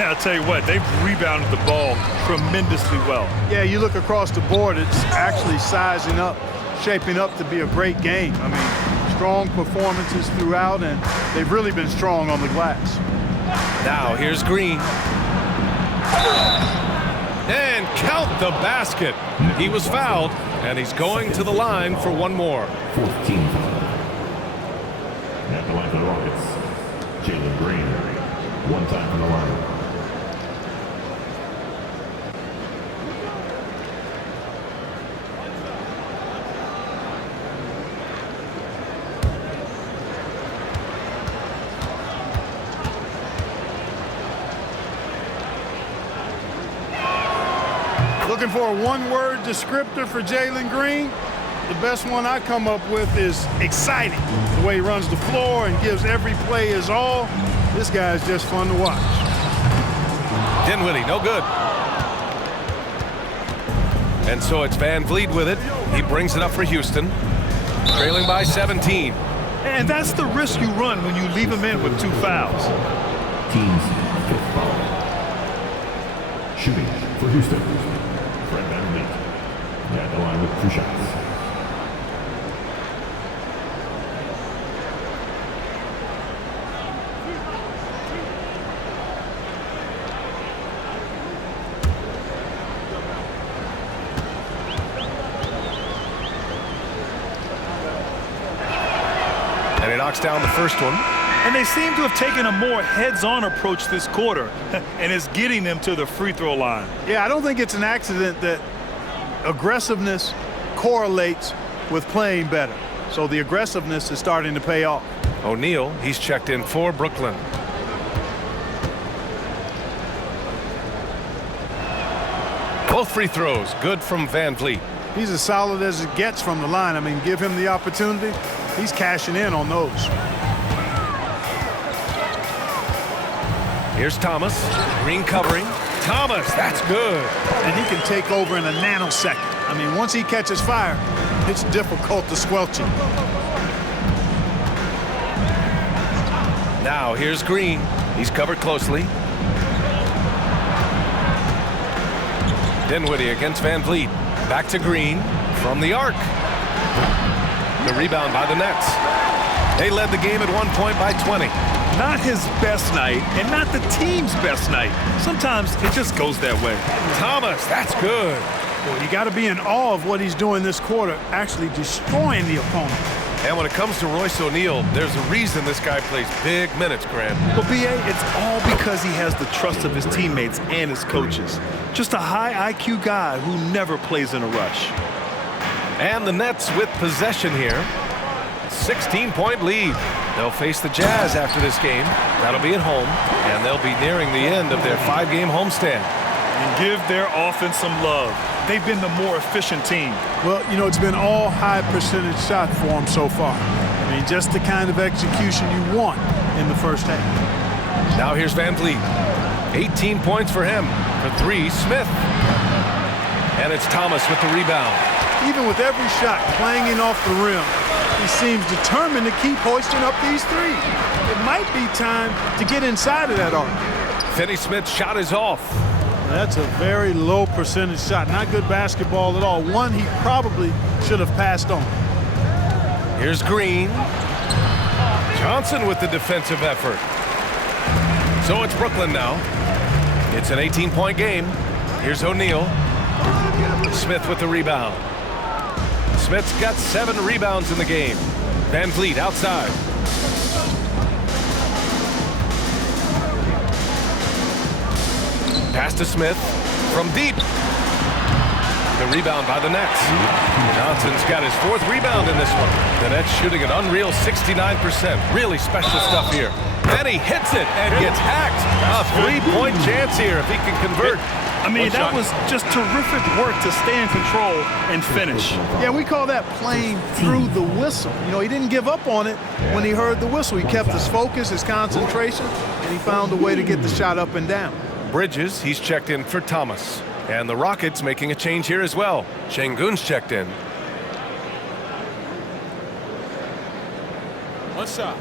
I'll tell you what, they've rebounded the ball tremendously well. Yeah, you look across the board, it's actually sizing up, shaping up to be a great game. I mean, strong performances throughout, and they've really been strong on the glass. Now here's Green. And count the basket. He was fouled, and he's going to the line for one more. 14. At the line for the Rockets, Jalen Green. One time from the line. Looking for a one-word descriptor for Jalen Green? The best one I come up with is exciting. The way he runs the floor and gives every play his all. This guy's just fun to watch. Dinwiddie, no good. And so it's Van Vliet with it. He brings it up for Houston. Trailing by 17. And that's the risk you run when you leave him in with 2 fouls. Team's 5th foul. Shooting for Houston. Fred Van Vliet. At the line with 2 shots. And he knocks down the first one. And they seem to have taken a more heads-on approach this quarter, and it's getting them to the free throw line. Yeah, I don't think it's an accident that aggressiveness correlates with playing better. So the aggressiveness is starting to pay off. O'Neal, he's checked in for Brooklyn. Both free throws, good from Van Vliet. He's as solid as it gets from the line. I mean, give him the opportunity. He's cashing in on those. Here's Thomas. Green covering. Thomas, that's good. And he can take over in a nanosecond. I mean, once he catches fire, it's difficult to squelch him. Now here's Green. He's covered closely. Dinwiddie against Van Vliet. Back to Green from the arc. The rebound by the Nets. They led the game at one point by 20. Not his best night, and not the team's best night. Sometimes it just goes that way. Thomas, that's good. Well, you got to be in awe of what he's doing this quarter, actually destroying the opponent. And when it comes to Royce O'Neal, there's a reason this guy plays big minutes, Grant. Well, B.A., it's all because he has the trust of his teammates and his coaches. Just a high IQ guy who never plays in a rush. And the Nets with possession here. 16-point lead. They'll face the Jazz after this game. That'll be at home, and they'll be nearing the end of their 5-game homestand. And give their offense some love. They've been the more efficient team. Well, you know, it's been all high percentage shot for them so far. I mean, just the kind of execution you want in the first half. Now here's Van Vliet. 18 points for him. For 3, Smith. And it's Thomas with the rebound. Even with every shot clanging off the rim, he seems determined to keep hoisting up these threes. It might be time to get inside of that arc. Finney-Smith's shot is off. That's a very low percentage shot. Not good basketball at all. One he probably should have passed on. Here's Green. Johnson with the defensive effort. So it's Brooklyn now. It's an 18-point game. Here's O'Neal. Smith with the rebound. Smith's got 7 rebounds in the game. Van Vliet outside. Pass to Smith from deep. The rebound by the Nets. Johnson's got his 4th rebound in this one. The Nets shooting an unreal 69%. Really special stuff here. Then he hits it and gets hacked. A 3-point chance here if he can convert. I mean, that was just terrific work to stay in control and finish. Yeah, we call that playing through the whistle. You know, he didn't give up on it when he heard the whistle. He kept his focus, his concentration, and he found a way to get the shot up and down. Bridges, he's checked in for Thomas. And the Rockets making a change here as well. Şengün's checked in. What's up?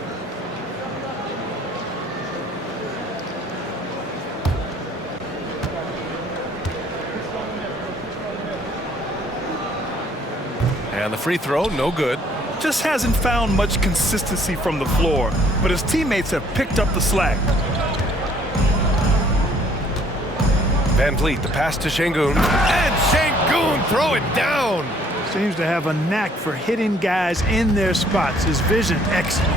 And the free throw, no good. Just hasn't found much consistency from the floor, but his teammates have picked up the slack. Van Vliet, the pass to Şengün. And Şengün throw it down. Seems to have a knack for hitting guys in their spots. His vision, excellent.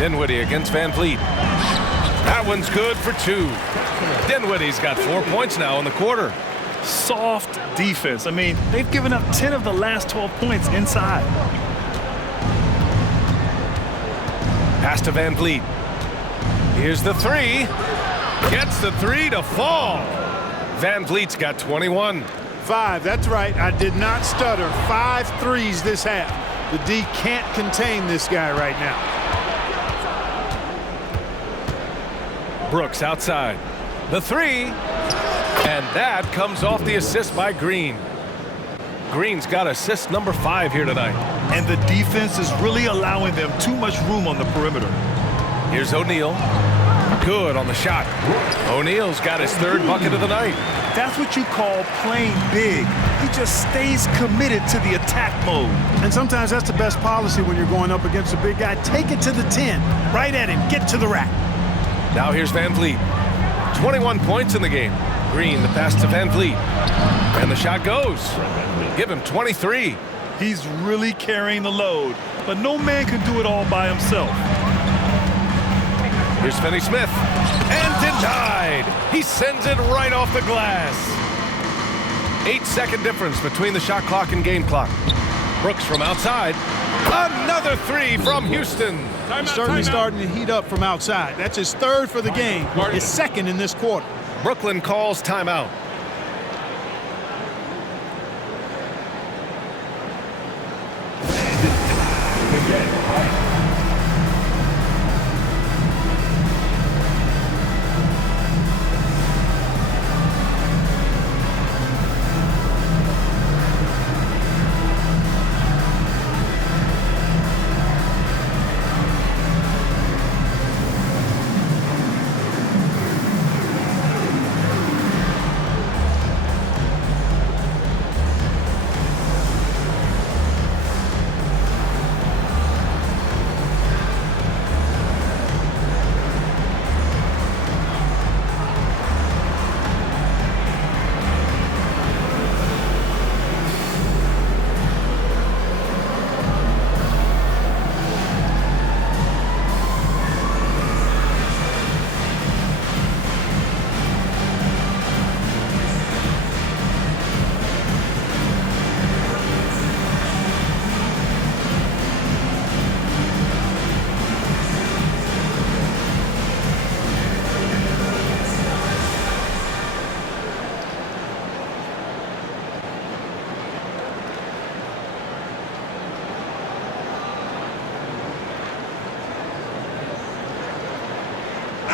Dinwiddie against Van Vliet. That one's good for 2. Dinwiddie's got 4 points now in the quarter. Soft defense. I mean, they've given up 10 of the last 12 points inside. Pass to Van Vliet. Here's the 3. Gets the 3 to fall. Van Vliet's got 21. 5, that's right. I did not stutter. 5 threes this half. The D can't contain this guy right now. Brooks outside. The 3. And that comes off the assist by Green. Green's got assist number 5 here tonight. And the defense is really allowing them too much room on the perimeter. Here's O'Neal. Good on the shot. O'Neal's got his 3rd bucket of the night. That's what you call playing big. He just stays committed to the attack mode. And sometimes that's the best policy when you're going up against a big guy. Take it to the 10. Right at him. Get to the rack. Now here's Van Vliet. 21 points in the game. Green, the pass to Van Vliet. And the shot goes. Give him 23. He's really carrying the load, but no man can do it all by himself. Here's Finney Smith. And denied. He sends it right off the glass. 8-second difference between the shot clock and game clock. Brooks from outside. Another 3 from Houston. He's certainly starting to heat up from outside. That's his 3rd for the game. His 2nd in this quarter. Brooklyn calls timeout.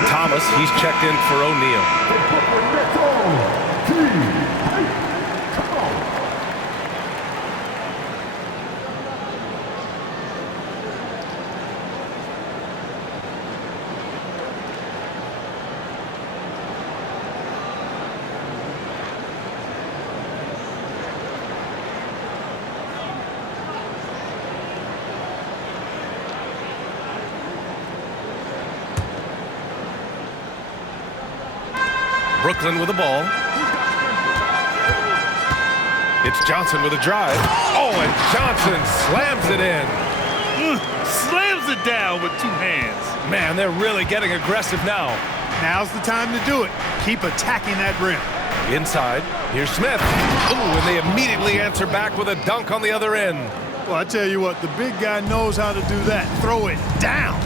Thomas, he's checked in for O'Neal. Brooklyn with the ball. It's Johnson with a drive. Oh, and Johnson slams it in. Slams it down with 2 hands. Man, they're really getting aggressive now. Now's the time to do it. Keep attacking that rim. Inside, here's Smith. Ooh, and they immediately answer back with a dunk on the other end. Well, I tell you what, the big guy knows how to do that. Throw it down.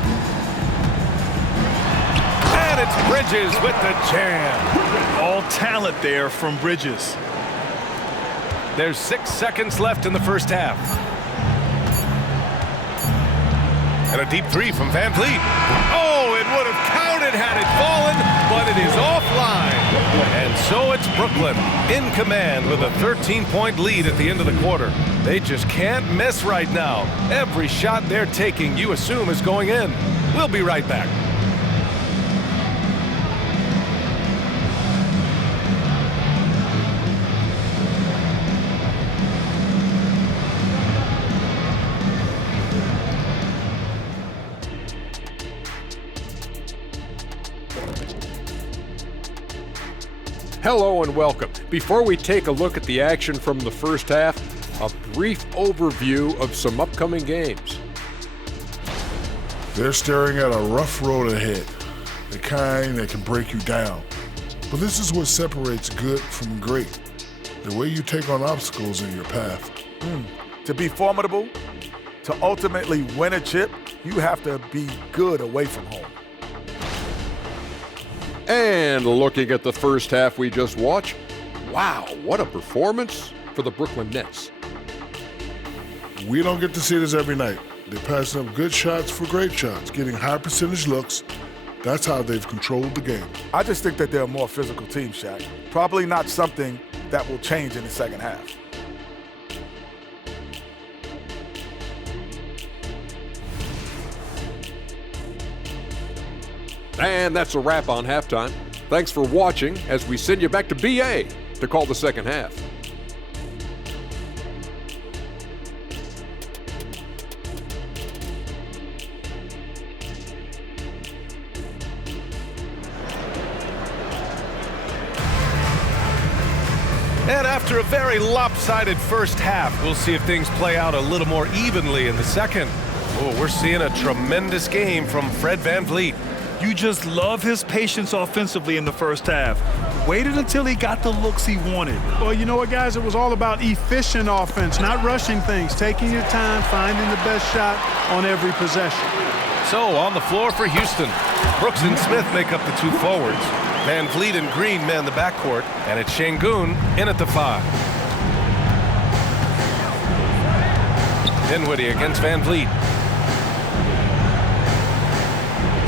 And it's Bridges with the jam. All talent there from Bridges. There's 6 seconds left in the first half. And a deep 3 from Van Vliet. Oh, it would have counted had it fallen, but it is offline. And so it's Brooklyn in command with a 13-point lead at the end of the quarter. They just can't miss right now. Every shot they're taking, you assume, is going in. We'll be right back. Hello and welcome. Before we take a look at the action from the first half, a brief overview of some upcoming games. They're staring at a rough road ahead, the kind that can break you down. But this is what separates good from great, the way you take on obstacles in your path. To be formidable, to ultimately win a chip, you have to be good away from home. And looking at the first half we just watched, wow, what a performance for the Brooklyn Nets. We don't get to see this every night. They're passing up good shots for great shots, getting high percentage looks. That's how they've controlled the game. I just think that they're a more physical team, Shaq. Probably not something that will change in the second half. And that's a wrap on halftime. Thanks for watching as we send you back to BA to call the second half. And after a very lopsided first half, we'll see if things play out a little more evenly in the second. Oh, we're seeing a tremendous game from Fred Van Vliet. You just love his patience offensively in the first half. Waited until he got the looks he wanted. Well, you know what, guys? It was all about efficient offense, not rushing things, taking your time, finding the best shot on every possession. So on the floor for Houston, Brooks and Smith make up the 2 forwards. Van Vliet and Green man the backcourt, and it's Şengün in at the 5. Dinwiddie against Van Vliet.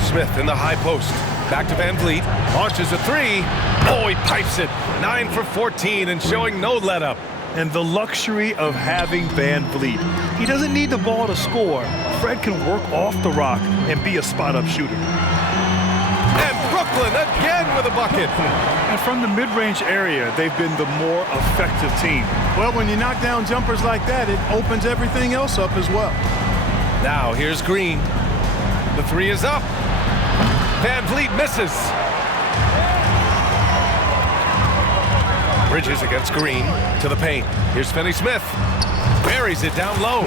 Smith in the high post. Back to Van Vliet. Launches a 3. Oh, he pipes it. 9 for 14 and showing no let-up. And the luxury of having Van Vliet. He doesn't need the ball to score. Fred can work off the rock and be a spot-up shooter. And Brooklyn again with a bucket. And from the mid-range area, they've been the more effective team. Well, when you knock down jumpers like that, it opens everything else up as well. Now here's Green. The 3 is up. Van Vliet misses. Bridges against Green to the paint. Here's Finney-Smith. Buries it down low.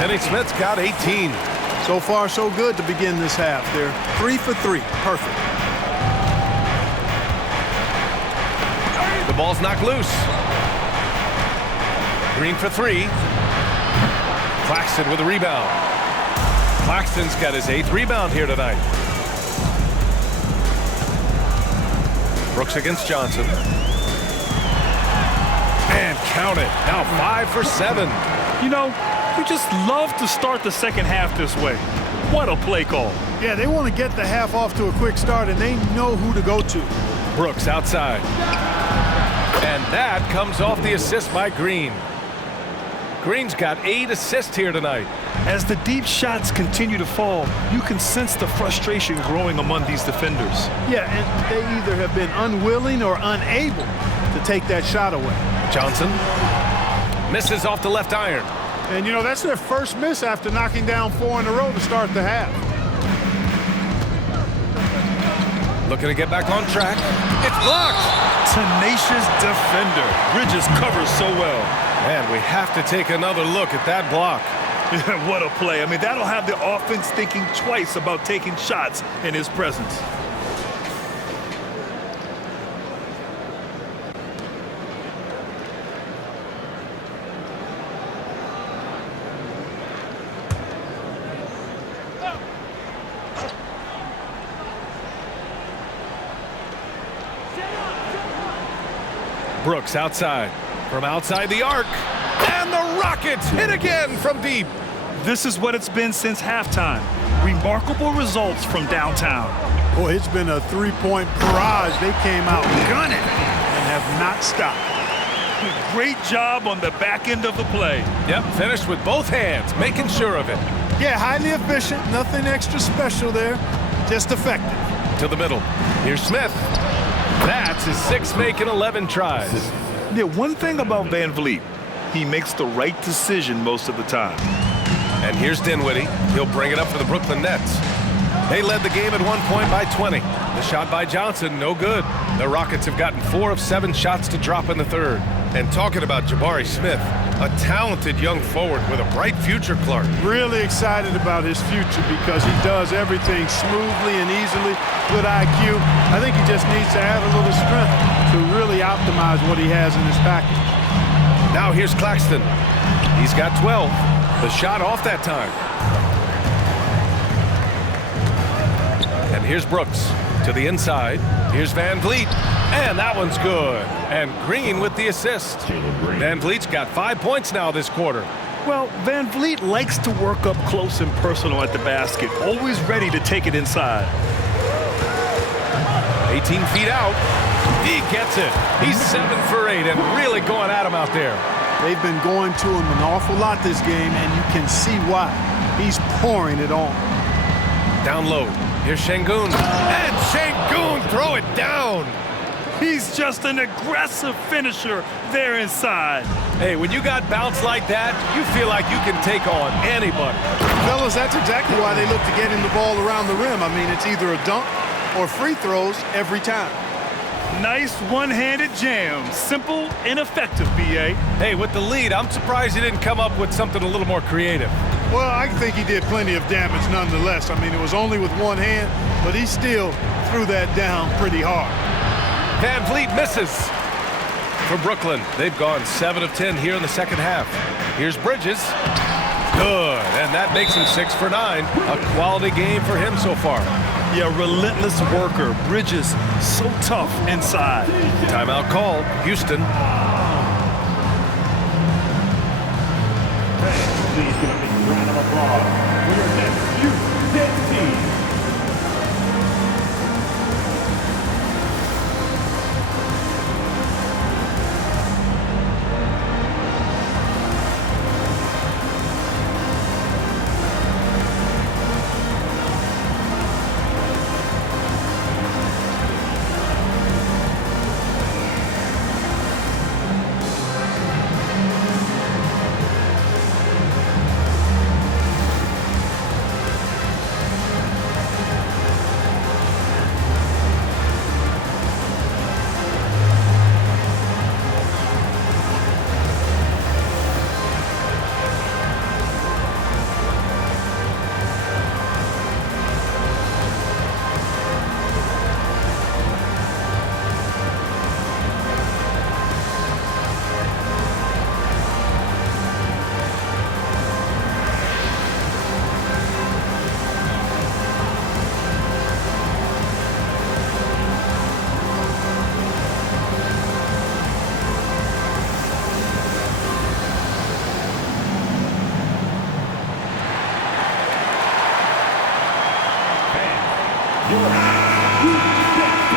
Finney-Smith's got 18. So far, so good to begin this half. They're 3 for 3. Perfect. The ball's knocked loose. Green for 3. Claxton with a rebound. Claxton's got his 8th rebound here tonight. Brooks against Johnson. And count it. Now 5 for 7. You know, you just love to start the second half this way. What a play call. Yeah, they want to get the half off to a quick start, and they know who to go to. Brooks outside. And that comes off the assist by Green. Green's got 8 assists here tonight. As the deep shots continue to fall, you can sense the frustration growing among these defenders. Yeah, and they either have been unwilling or unable to take that shot away. Johnson misses off the left iron. And, you know, that's their first miss after knocking down 4 in a row to start the half. Looking to get back on track. It's blocked. Tenacious defender. Bridges covers so well. Man, we have to take another look at that block. What a play. I mean, that'll have the offense thinking twice about taking shots in his presence. Brooks outside. From outside the arc. And the Rockets hit again from deep. This is what it's been since halftime. Remarkable results from downtown. Boy, it's been a three-point barrage. They came out gunning and have not stopped. Great job on the back end of the play. Yep, finished with both hands, making sure of it. Yeah, highly efficient. Nothing extra special there. Just effective. To the middle. Here's Smith. That's his 6th make in 11 tries. Yeah, one thing about Van Vliet, he makes the right decision most of the time. And here's Dinwiddie. He'll bring it up for the Brooklyn Nets. They led the game at one point by 20. The shot by Johnson, no good. The Rockets have gotten 4 of 7 shots to drop in the third. And talking about Jabari Smith, a talented young forward with a bright future, Clark. Really excited about his future because he does everything smoothly and easily. Good IQ. I think he just needs to add a little strength to really optimize what he has in his package. Now here's Claxton. He's got 12. The shot off that time. And here's Brooks to the inside. Here's Van Vliet. And that one's good. And Green with the assist. Van Vliet's got 5 points now this quarter. Well, Van Vliet likes to work up close and personal at the basket, always ready to take it inside. 18 feet out. He gets it. He's 7 for 8 and really going at him out there. They've been going to him an awful lot this game, and you can see why. He's pouring it on. Down low. Here's Şengün. And Şengün throw it down. He's just an aggressive finisher there inside. Hey, when you got bounce like that, you feel like you can take on anybody. Fellas, that's exactly why they look to get him the ball around the rim. I mean, it's either a dunk or free throws every time. Nice one-handed jam. Simple and effective, B.A. Hey, with the lead, I'm surprised he didn't come up with something a little more creative. Well, I think he did plenty of damage nonetheless. I mean, it was only with one hand, but he still threw that down pretty hard. Van Vliet misses. For Brooklyn, they've gone 7 of 10 here in the second half. Here's Bridges. Good, and that makes him 6 for 9. A quality game for him so far. Yeah, relentless worker. Bridges, so tough inside. Timeout called. Houston. Please give a big round of applause for your next Houston team.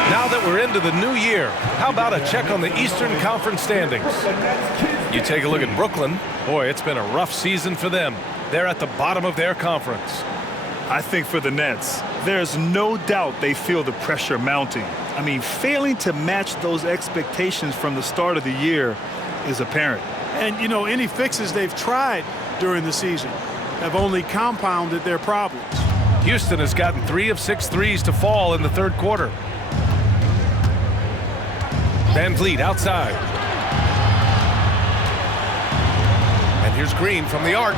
Now that we're into the new year, how about a check on the Eastern Conference standings? You take a look at Brooklyn. Boy, it's been a rough season for them. They're at the bottom of their conference. I think for the Nets, there's no doubt they feel the pressure mounting. I mean, failing to match those expectations from the start of the year is apparent. And, you know, any fixes they've tried during the season have only compounded their problems. Houston has gotten 3 of 6 threes to fall in the third quarter. Van Vliet outside. And here's Green from the arc.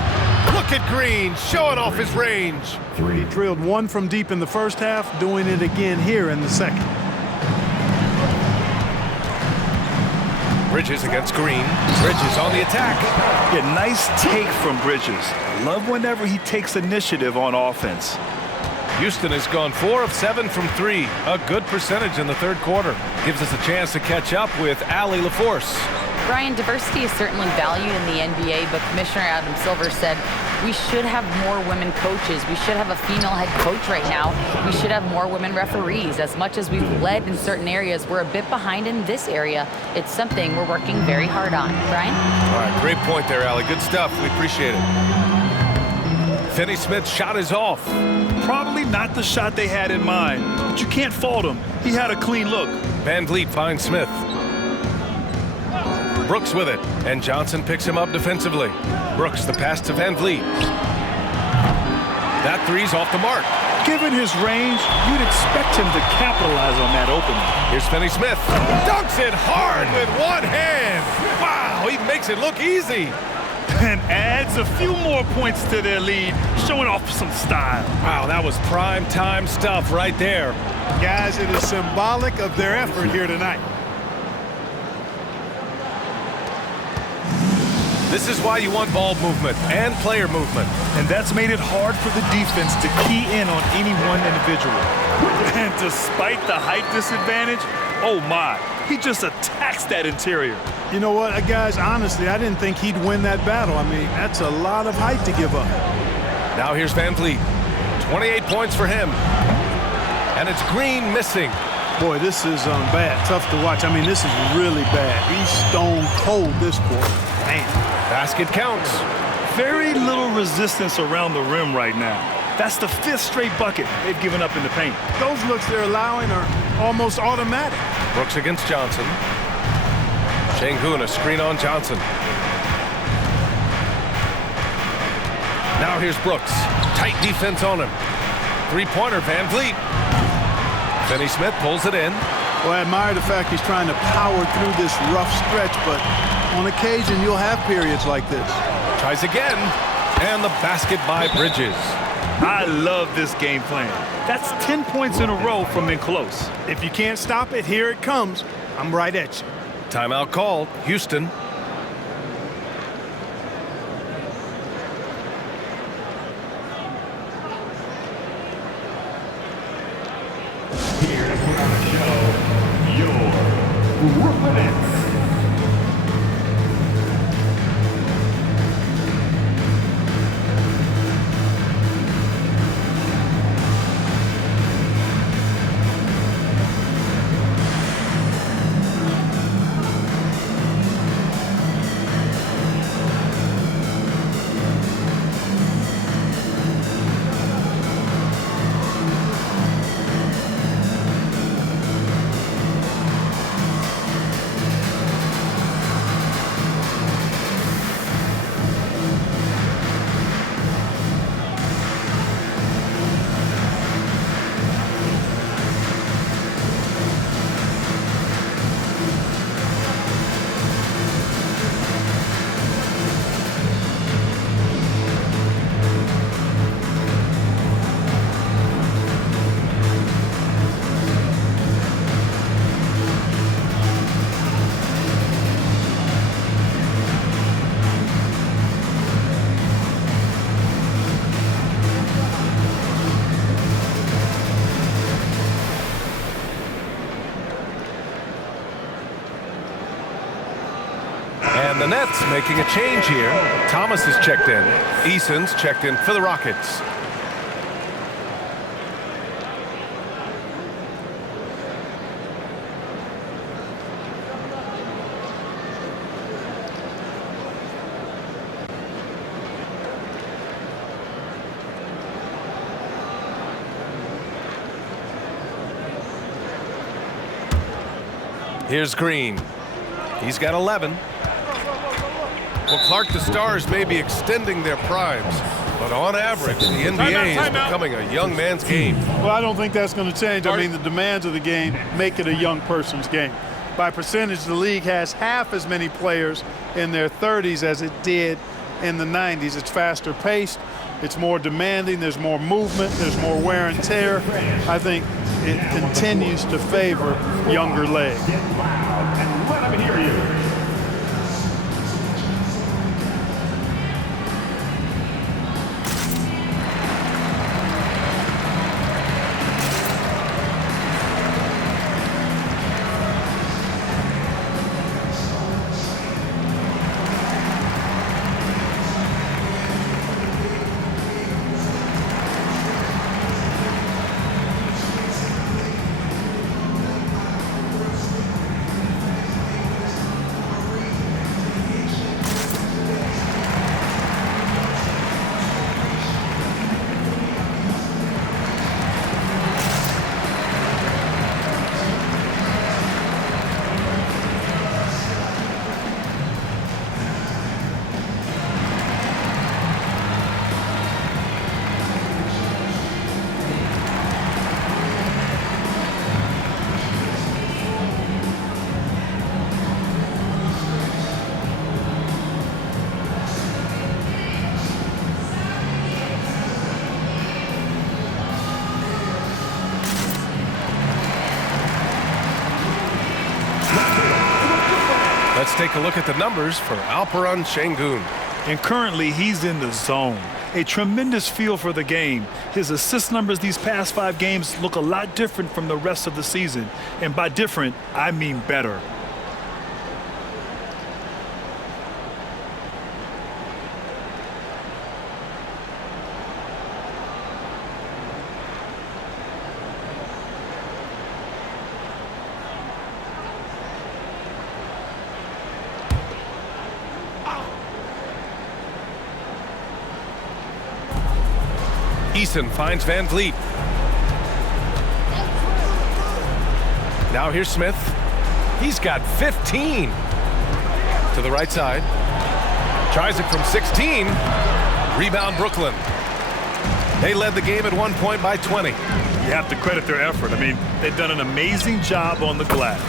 Look at Green showing off his range. He drilled one from deep in the first half, doing it again here in the second. Bridges against Green. Bridges on the attack. Yeah, nice take from Bridges. Love whenever he takes initiative on offense. Houston has gone 4 of 7 from 3. A good percentage in the third quarter. Gives us a chance to catch up with Allie LaForce. Brian, diversity is certainly valued in the NBA, but Commissioner Adam Silver said we should have more women coaches. We should have a female head coach right now. We should have more women referees. As much as we've led in certain areas, we're a bit behind in this area. It's something we're working very hard on. Brian? All right, great point there, Allie. Good stuff. We appreciate it. Finney Smith's shot is off. Probably not the shot they had in mind, but you can't fault him. He had a clean look. Van Vliet finds Smith. Brooks with it, and Johnson picks him up defensively. Brooks, the pass to Van Vliet. That three's off the mark. Given his range, you'd expect him to capitalize on that opening. Here's Finney Smith. Dunks it hard with one hand. Wow, he makes it look easy. And adds a few more points to their lead, showing off some style. Wow, that was prime time stuff right there. Guys, it is symbolic of their effort here tonight. This is why you want ball movement and player movement. And that's made it hard for the defense to key in on any one individual. And despite the height disadvantage, oh my, he just attacks that interior. You know what, guys, honestly, I didn't think he'd win that battle. I mean, that's a lot of height to give up. Now here's Van Vliet. 28 points for him. And it's Green missing. Boy, this is bad. Tough to watch. I mean, this is really bad. He's stone cold this quarter. Man. Basket counts. Very little resistance around the rim right now. That's the 5th straight bucket they've given up in the paint. Those looks they're allowing are almost automatic. Brooks against Johnson. Şengün, a screen on Johnson. Now here's Brooks. Tight defense on him. Three-pointer, Van Vliet. Finney Smith pulls it in. Well, I admire the fact he's trying to power through this rough stretch, but on occasion you'll have periods like this. Tries again, and the basket by Bridges. I love this game plan. That's 10 points in a row from in close. If you can't stop it, here it comes. I'm right at you. Timeout called. Houston. Here to put on the show, your Brooklyn Nets. And the Nets making a change here. Thomas is checked in. Eason's checked in for the Rockets. Here's Green. He's got 11. Well, Clark, the Stars may be extending their primes, but on average, the NBA is becoming a young man's game. Well, I don't think that's going to change. I mean, the demands of the game make it a young person's game. By percentage, the league has half as many players in their 30s as it did in the 90s. It's faster paced, it's more demanding, there's more movement, there's more wear and tear. I think it continues to favor younger legs. Get loud and let them hear you. Let's take a look at the numbers for Alperen Şengün. And currently, he's in the zone. A tremendous feel for the game. His assist numbers these past 5 games look a lot different from the rest of the season. And by different, I mean better. Eason finds Van Vliet. Now here's Smith. He's got 15. To the right side. Tries it from 16. Rebound Brooklyn. They led the game at one point by 20. You have to credit their effort. I mean, they've done an amazing job on the glass.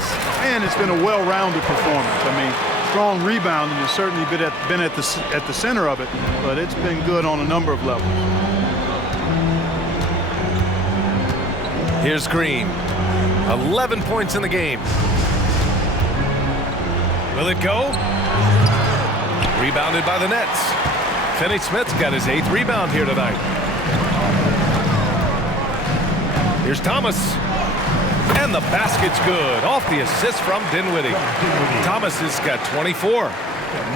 And it's been a well-rounded performance. I mean, strong rebounding has certainly been at the center of it, but it's been good on a number of levels. Here's Green. 11 points in the game. Will it go? Rebounded by the Nets. Finney-Smith's got his 8th rebound here tonight. Here's Thomas. And the basket's good. Off the assist from Dinwiddie. Thomas has got 24.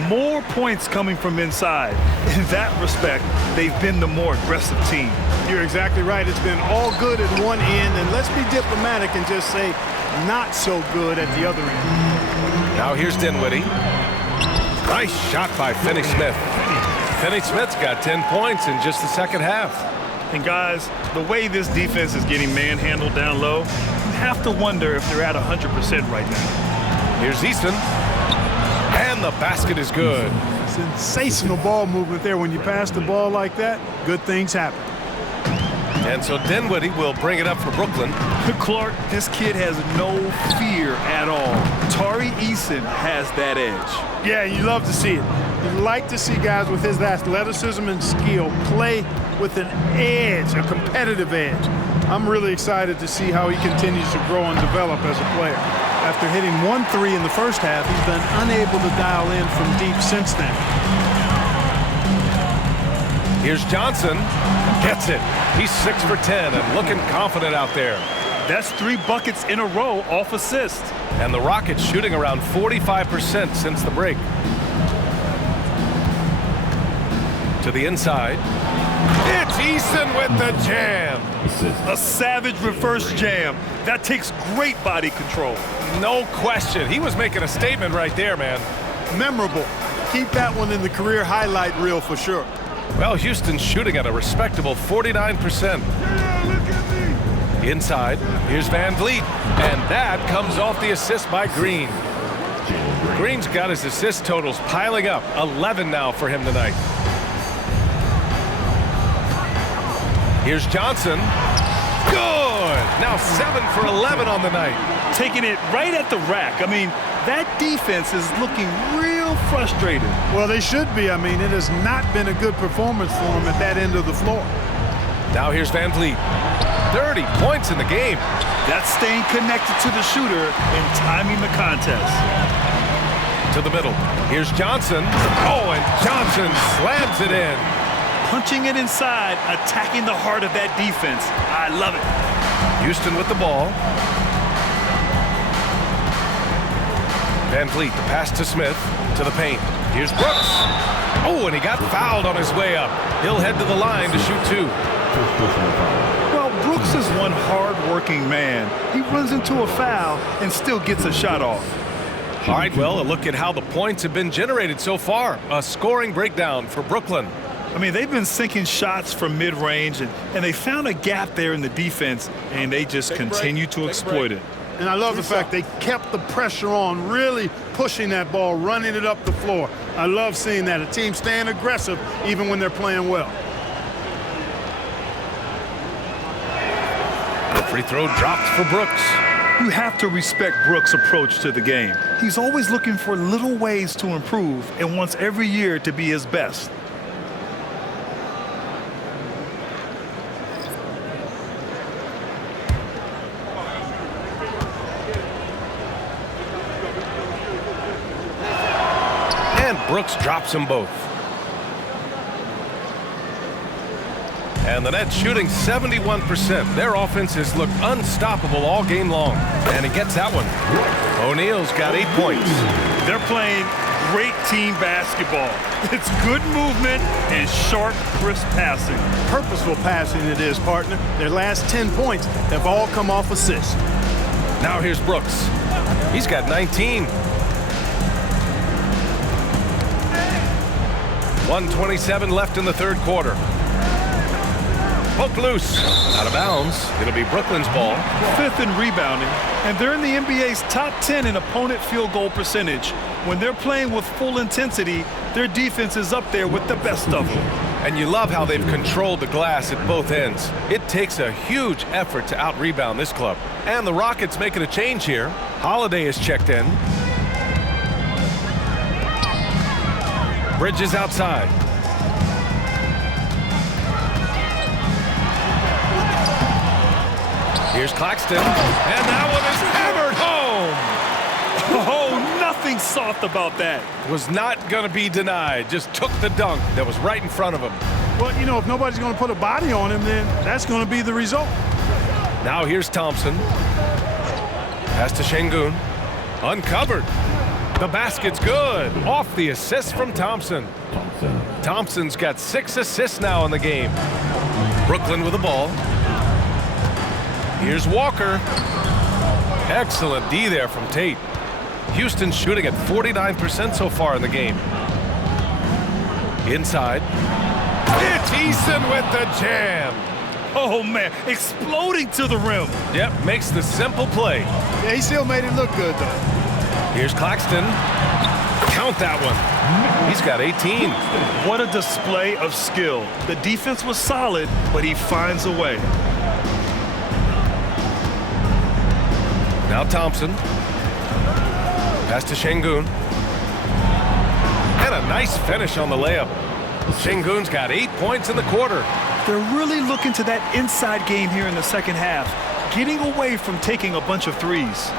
More points coming from inside. In that respect, they've been the more aggressive team. You're exactly right. It's been all good at one end, and let's be diplomatic and just say not so good at the other end. Now here's Dinwiddie. Nice shot by Finney-Smith. Finney-Smith's got 10 points in just the second half. And guys, the way this defense is getting manhandled down low, you have to wonder if they're at 100% right now. Here's Easton. And the basket is good. Sensational ball movement there. When you pass the ball like that, good things happen. And so Dinwiddie will bring it up for Brooklyn. Clark, this kid has no fear at all. Tari Eason has that edge. Yeah, you love to see it. You like to see guys with his athleticism and skill play with an edge, a competitive edge. I'm really excited to see how he continues to grow and develop as a player. After hitting 1 3 in the first half, he's been unable to dial in from deep since then. Here's Johnson. Gets it. He's 6 for 10 and looking confident out there. That's 3 buckets in a row off assist. And the Rockets shooting around 45% since the break. To the inside. It's Eason with the jam. A savage reverse jam. That takes great body control. No question. He was making a statement right there, man. Memorable. Keep that one in the career highlight reel for sure. Well, Houston's shooting at a respectable 49%. Yeah, look at me. Inside, here's Van Vliet. And that comes off the assist by Green. Green's got his assist totals piling up. 11 now for him tonight. Here's Johnson. Good! Now 7 for 11 on the night. Taking it right at the rack. I mean, that defense is looking real frustrated. Well, they should be. I mean, it has not been a good performance for them at that end of the floor. Now here's Van Vliet. 30 points in the game. That's staying connected to the shooter and timing the contest. To the middle. Here's Johnson. Oh, and Johnson slams it in. Punching it inside, attacking the heart of that defense. I love it. Houston with the ball. Van Vliet, the pass to Smith, to the paint. Here's Brooks. Oh, and he got fouled on his way up. He'll head to the line to shoot 2. Well, Brooks is one hard-working man. He runs into a foul and still gets a shot off. All right, well, a look at how the points have been generated so far. A scoring breakdown for Brooklyn. I mean, they've been sinking shots from mid-range, and they found a gap there in the defense, and they just continue to exploit it. And I love the fact they kept the pressure on, really pushing that ball, running it up the floor. I love seeing that. A team staying aggressive even when they're playing well. The free throw dropped for Brooks. You have to respect Brooks' approach to the game. He's always looking for little ways to improve and wants every year to be his best. And Brooks drops them both. And the Nets shooting 71%. Their offense has looked unstoppable all game long. And he gets that one. O'Neal's got 8 points. They're playing great team basketball. It's good movement and sharp, crisp passing. Purposeful passing it is, partner. Their last 10 points have all come off assists. Now here's Brooks. He's got 19. 1:27 left in the third quarter. Poke loose. Out of bounds. It'll be Brooklyn's ball. 5th in rebounding, and they're in the NBA's top 10 in opponent field goal percentage. When they're playing with full intensity, their defense is up there with the best of them. And you love how they've controlled the glass at both ends. It takes a huge effort to out-rebound this club. And the Rockets making a change here. Holiday is checked in. Bridges outside. Here's Claxton, and that one is hammered home. Oh, nothing soft about that. Was not going to be denied. Just took the dunk that was right in front of him. Well, you know, if nobody's going to put a body on him, then that's going to be the result. Now here's Thompson. Pass to Şengün. Uncovered. The basket's good. Off the assist from Thompson. Thompson's got 6 assists now in the game. Brooklyn with the ball. Here's Walker. Excellent D there from Tate. Houston's shooting at 49% so far in the game. Inside. It's Eason with the jam. Oh, man, exploding to the rim. Yep, makes the simple play. Yeah, he still made it look good, though. Here's Claxton. Count that one. He's got 18. What a display of skill. The defense was solid, but he finds a way. Now Thompson. Pass to Şengün. And a nice finish on the layup. Şengün's got 8 points in the quarter. They're really looking to that inside game here in the second half, getting away from taking a bunch of threes.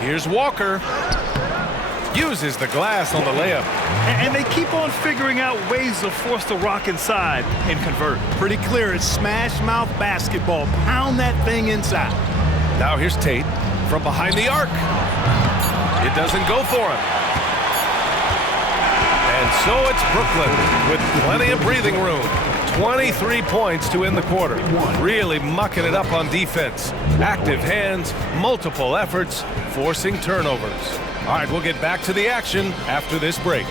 Here's Walker. Uses the glass on the layup. And they keep on figuring out ways to force the rock inside and convert. Pretty clear. It's smash mouth basketball. Pound that thing inside. Now here's Tate from behind the arc. It doesn't go for him. And so it's Brooklyn with plenty of breathing room. 23 points to end the quarter. Really mucking it up on defense. Active hands, multiple efforts, forcing turnovers. All right, we'll get back to the action after this break.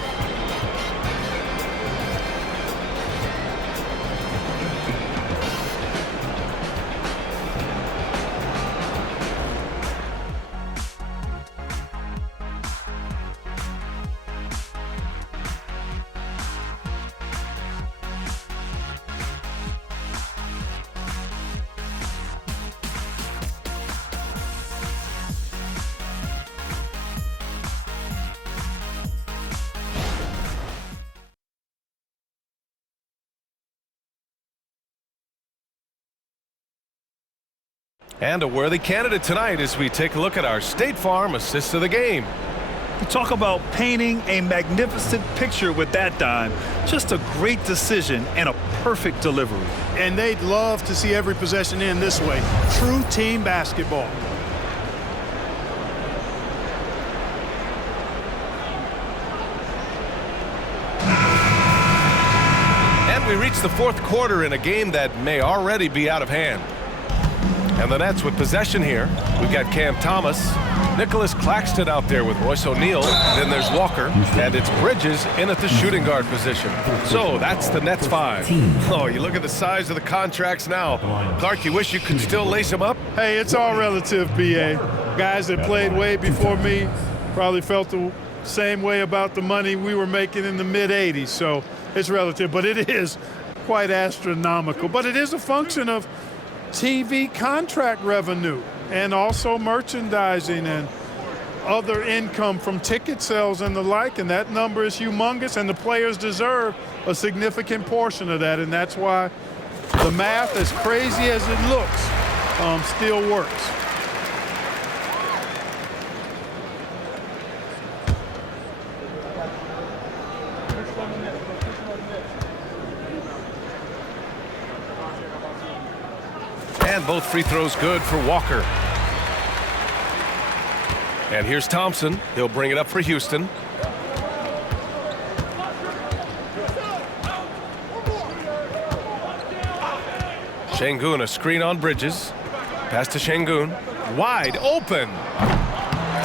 And a worthy candidate tonight as we take a look at our State Farm assist of the game. You talk about painting a magnificent picture with that dime. Just a great decision and a perfect delivery. And they'd love to see every possession end this way. True team basketball. And we reach the fourth quarter in a game that may already be out of hand. And the Nets with possession here. We've got Cam Thomas, Nicholas Claxton out there with Royce O'Neal. Then there's Walker, and it's Bridges in at the shooting guard position. So that's the Nets 5. Oh, you look at the size of the contracts now. Clark, you wish you could still lace them up? Hey, it's all relative, B.A. Guys that played way before me probably felt the same way about the money we were making in the mid-'80s. So it's relative, but it is quite astronomical. But it is a function of TV contract revenue and also merchandising and other income from ticket sales and the like, and that number is humongous, and the players deserve a significant portion of that, and that's why the math, as crazy as it looks, still works. And both free throws good for Walker. And here's Thompson. He'll bring it up for Houston. Şengün, a screen on Bridges. Pass to Şengün. Wide open.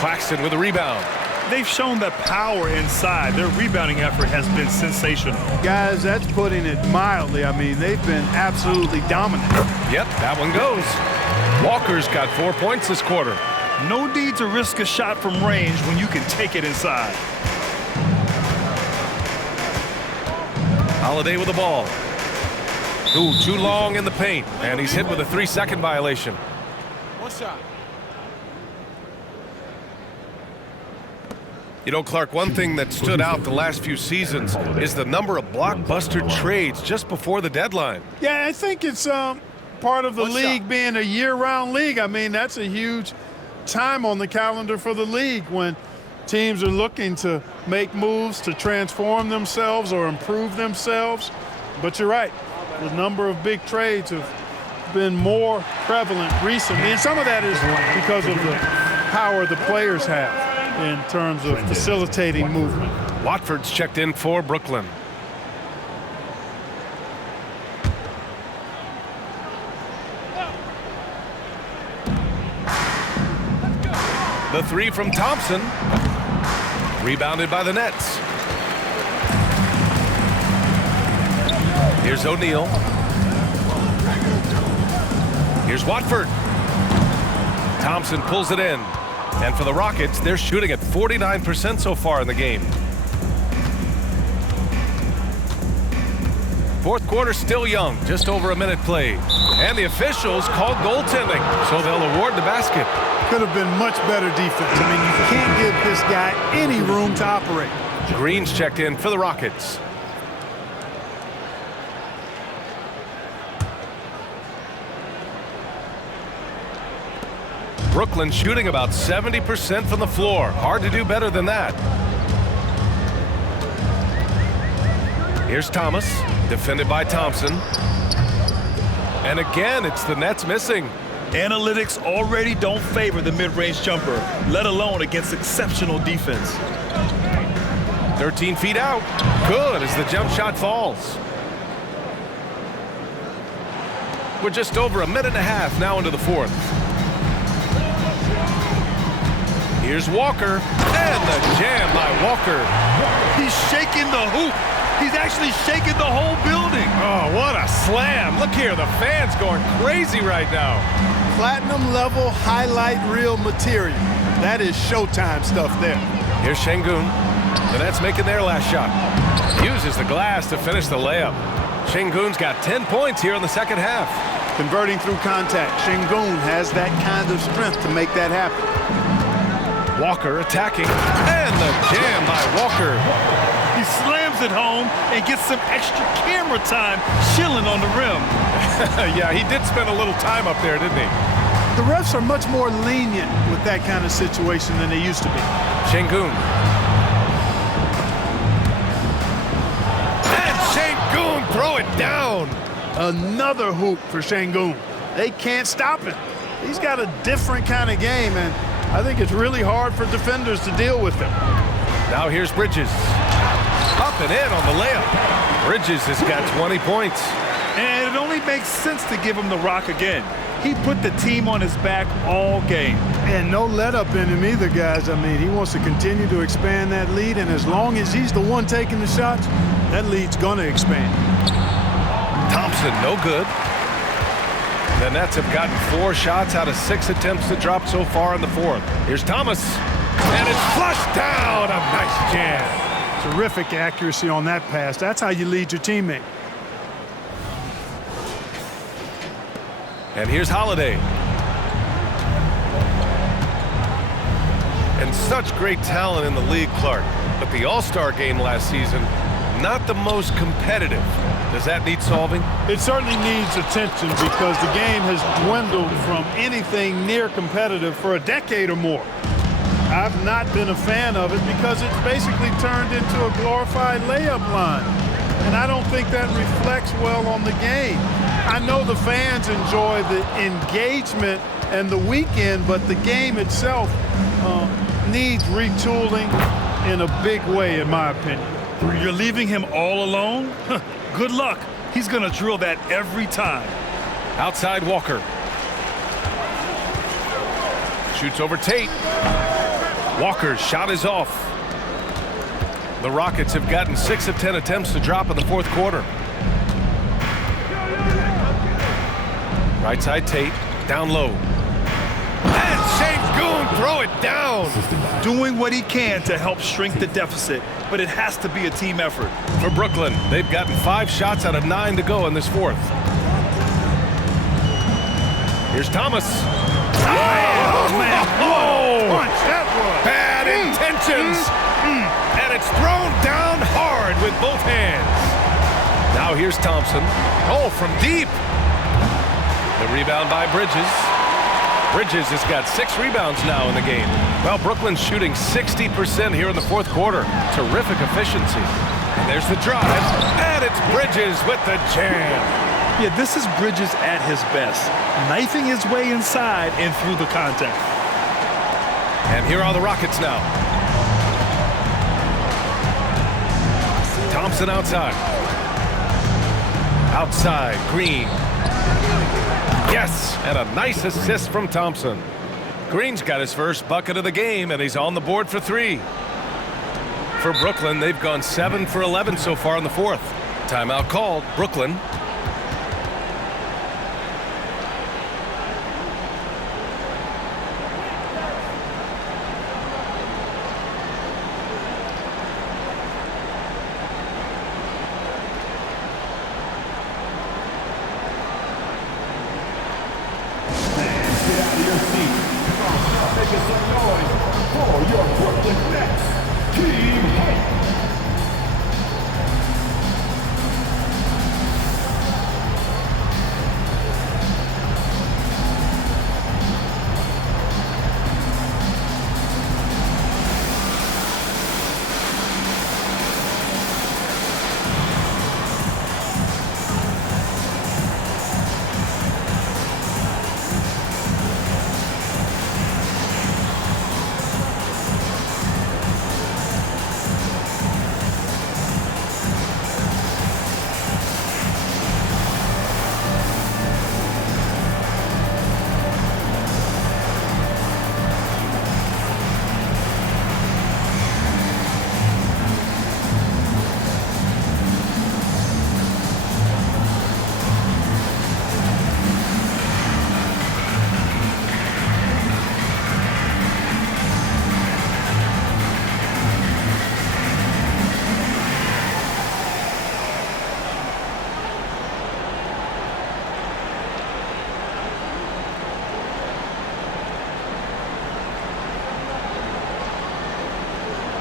Claxton with a rebound. They've shown that power inside. Their rebounding effort has been sensational. Guys, that's putting it mildly. I mean, they've been absolutely dominant. Yep, that one goes. Walker's got 4 points this quarter. No need to risk a shot from range when you can take it inside. Holiday with the ball. Ooh, too long in the paint. And he's hit with a 3-second violation. One shot. You know, Clark, one thing that stood out the last few seasons is the number of blockbuster trades just before the deadline. Yeah, I think it's part of the league being a year-round league. I mean, that's a huge time on the calendar for the league when teams are looking to make moves to transform themselves or improve themselves. But you're right, the number of big trades have been more prevalent recently, and some of that is because of the power the players have in terms of facilitating movement. Watford's checked in for Brooklyn. The three from Thompson. Rebounded by the Nets. Here's O'Neal. Here's Watford. Thompson pulls it in. And for the Rockets, they're shooting at 49% so far in the game. Fourth quarter still young, just over a minute played. And the officials called goaltending, so they'll award the basket. Could have been much better defense. I mean, you can't give this guy any room to operate. Green's checked in for the Rockets. Brooklyn shooting about 70% from the floor. Hard to do better than that. Here's Thomas, defended by Thompson. And again, it's the Nets missing. Analytics already don't favor the mid-range jumper, let alone against exceptional defense. 13 feet out. Good as the jump shot falls. We're just over a minute and a half now into the fourth. Here's Walker, and the jam by Walker. He's shaking the hoop. He's actually shaking the whole building. Oh, what a slam. Look here, the fans going crazy right now. Platinum level highlight reel material. That is Showtime stuff there. Here's Şengün. The Nets making their last shot. Uses the glass to finish the layup. Şengün's got 10 points here in the second half. Converting through contact. Şengün has that kind of strength to make that happen. Walker attacking, and the jam by Walker. He slams it home and gets some extra camera time chilling on the rim. Yeah, he did spend a little time up there, didn't he? The refs are much more lenient with that kind of situation than they used to be. Şengün. And Şengün, throw it down. Another hoop for Şengün. They can't stop him. He's got a different kind of game, and I think it's really hard for defenders to deal with him. Now here's Bridges. Up and in on the layup. Bridges has got 20 points. And it only makes sense to give him the rock again. He put the team on his back all game. And no let-up in him either, guys. I mean, he wants to continue to expand that lead, and as long as he's the one taking the shots, that lead's going to expand. Thompson, no good. The Nets have gotten 4 shots out of 6 attempts to drop so far in the fourth. Here's Thomas, and it's flushed down. A nice jam. Terrific accuracy on that pass. That's how you lead your teammate. And here's Holiday. And such great talent in the league, Clark. But the All-Star game last season, not the most competitive. Does that need solving? It certainly needs attention because the game has dwindled from anything near competitive for a decade or more. I've not been a fan of it because it's basically turned into a glorified layup line. And I don't think that reflects well on the game. I know the fans enjoy the engagement and the weekend, but the game itself needs retooling in a big way, in my opinion. You're leaving him all alone? Good luck. He's going to drill that every time. Outside Walker. Shoots over Tate. Walker's shot is off. The Rockets have gotten 6 of 10 attempts to drop in the fourth quarter. Right side Tate, down low. And Şengün, throw it down. Doing what he can to help shrink the deficit, but it has to be a team effort. For Brooklyn, they've gotten 5 shots out of 9 to go in this fourth. Here's Thomas. Oh, man. Oh, Punch that was. bad intentions. And it's thrown down hard with both hands. Now here's Thompson. Oh, from deep. The rebound by Bridges. Bridges has got 6 rebounds now in the game. Well, Brooklyn's shooting 60% here in the fourth quarter. Terrific efficiency. And there's the drive. And it's Bridges with the jam. Yeah, this is Bridges at his best. Knifing his way inside and through the contact. And here are the Rockets now. Thompson outside. Outside, Green. Yes, and a nice assist from Thompson. Green's got his first bucket of the game, and he's on the board for 3. For Brooklyn, they've gone 7 for 11 so far in the fourth. Timeout called, Brooklyn.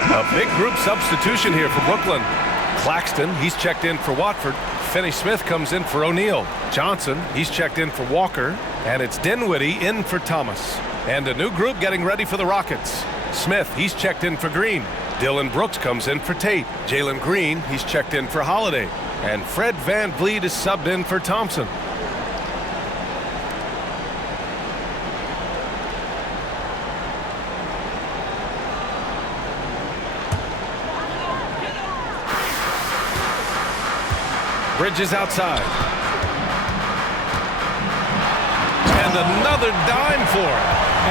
A big group substitution here for Brooklyn. Claxton, he's checked in for Watford. Finney Smith comes in for O'Neal. Johnson, he's checked in for Walker. And it's Dinwiddie in for Thomas. And a new group getting ready for the Rockets. Smith, he's checked in for Green. Dylan Brooks comes in for Tate. Jalen Green, he's checked in for Holiday. And Fred VanVleet is subbed in for Thompson. Bridges outside. And another dime for him.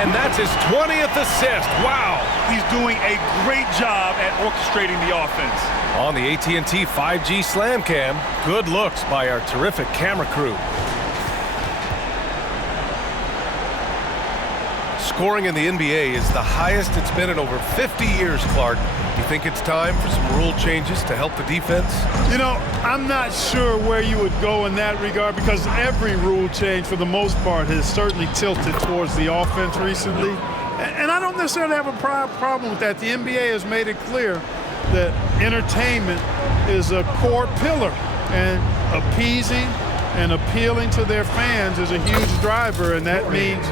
And that's his 20th assist. Wow. He's doing a great job at orchestrating the offense. On the AT&T 5G Slam Cam, good looks by our terrific camera crew. Scoring in the NBA is the highest it's been in over 50 years, Clark. You think it's time for some rule changes to help the defense? You know, I'm not sure where you would go in that regard because every rule change, for the most part, has certainly tilted towards the offense recently. And I don't necessarily have a problem with that. The NBA has made it clear that entertainment is a core pillar, and appeasing and appealing to their fans is a huge driver, and that means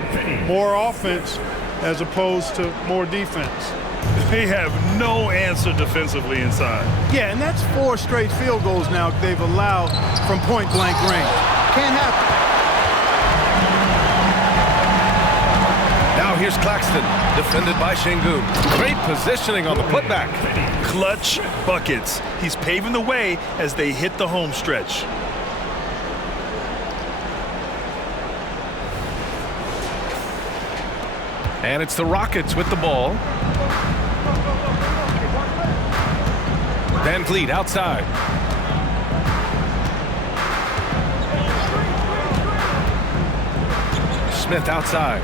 more offense as opposed to more defense. They have no answer defensively inside. Yeah, and that's 4 straight field goals now they've allowed from point-blank range. Can't happen. Now here's Claxton, defended by Şengün. Great positioning on the putback. Clutch buckets. He's paving the way as they hit the home stretch. And it's the Rockets with the ball. VanVleet outside. Smith outside.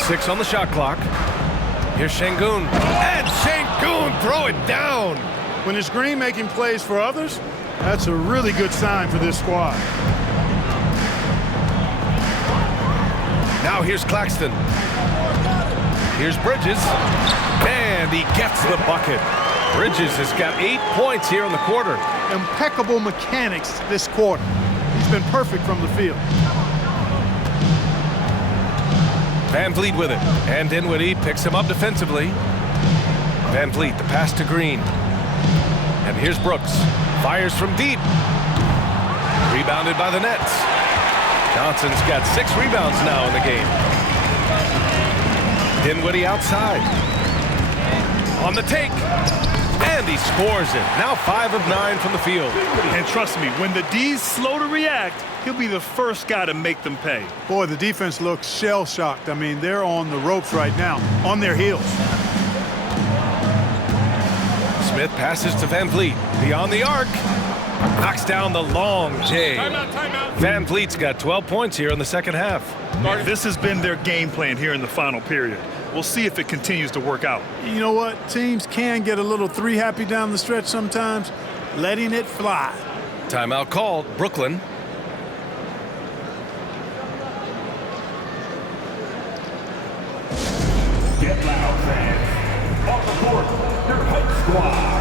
6 on the shot clock. Here's Şengün. And Şengün throw it down. When it's Green making plays for others, that's a really good sign for this squad. Now here's Claxton. Here's Bridges. And he gets the bucket. Bridges has got 8 points here in the quarter. Impeccable mechanics this quarter. He's been perfect from the field. VanVleet with it. And Dinwiddie picks him up defensively. VanVleet, the pass to Green. And here's Brooks. Fires from deep. Rebounded by the Nets. Johnson's got 6 rebounds now in the game. Dinwiddie outside. On the take. And he scores it. Now 5 of 9 from the field. And trust me, when the D's slow to react, he'll be the first guy to make them pay. Boy, the defense looks shell-shocked. I mean, they're on the ropes right now, on their heels. Smith passes to VanVleet. Beyond the arc. Knocks down the long J. Timeout. VanVleet's got 12 points here in the second half. This has been their game plan here in the final period. We'll see if it continues to work out. You know what? Teams can get a little 3-happy down the stretch sometimes, letting it fly. Timeout called. Brooklyn. Get loud, fans. On the court, your Hype Squad.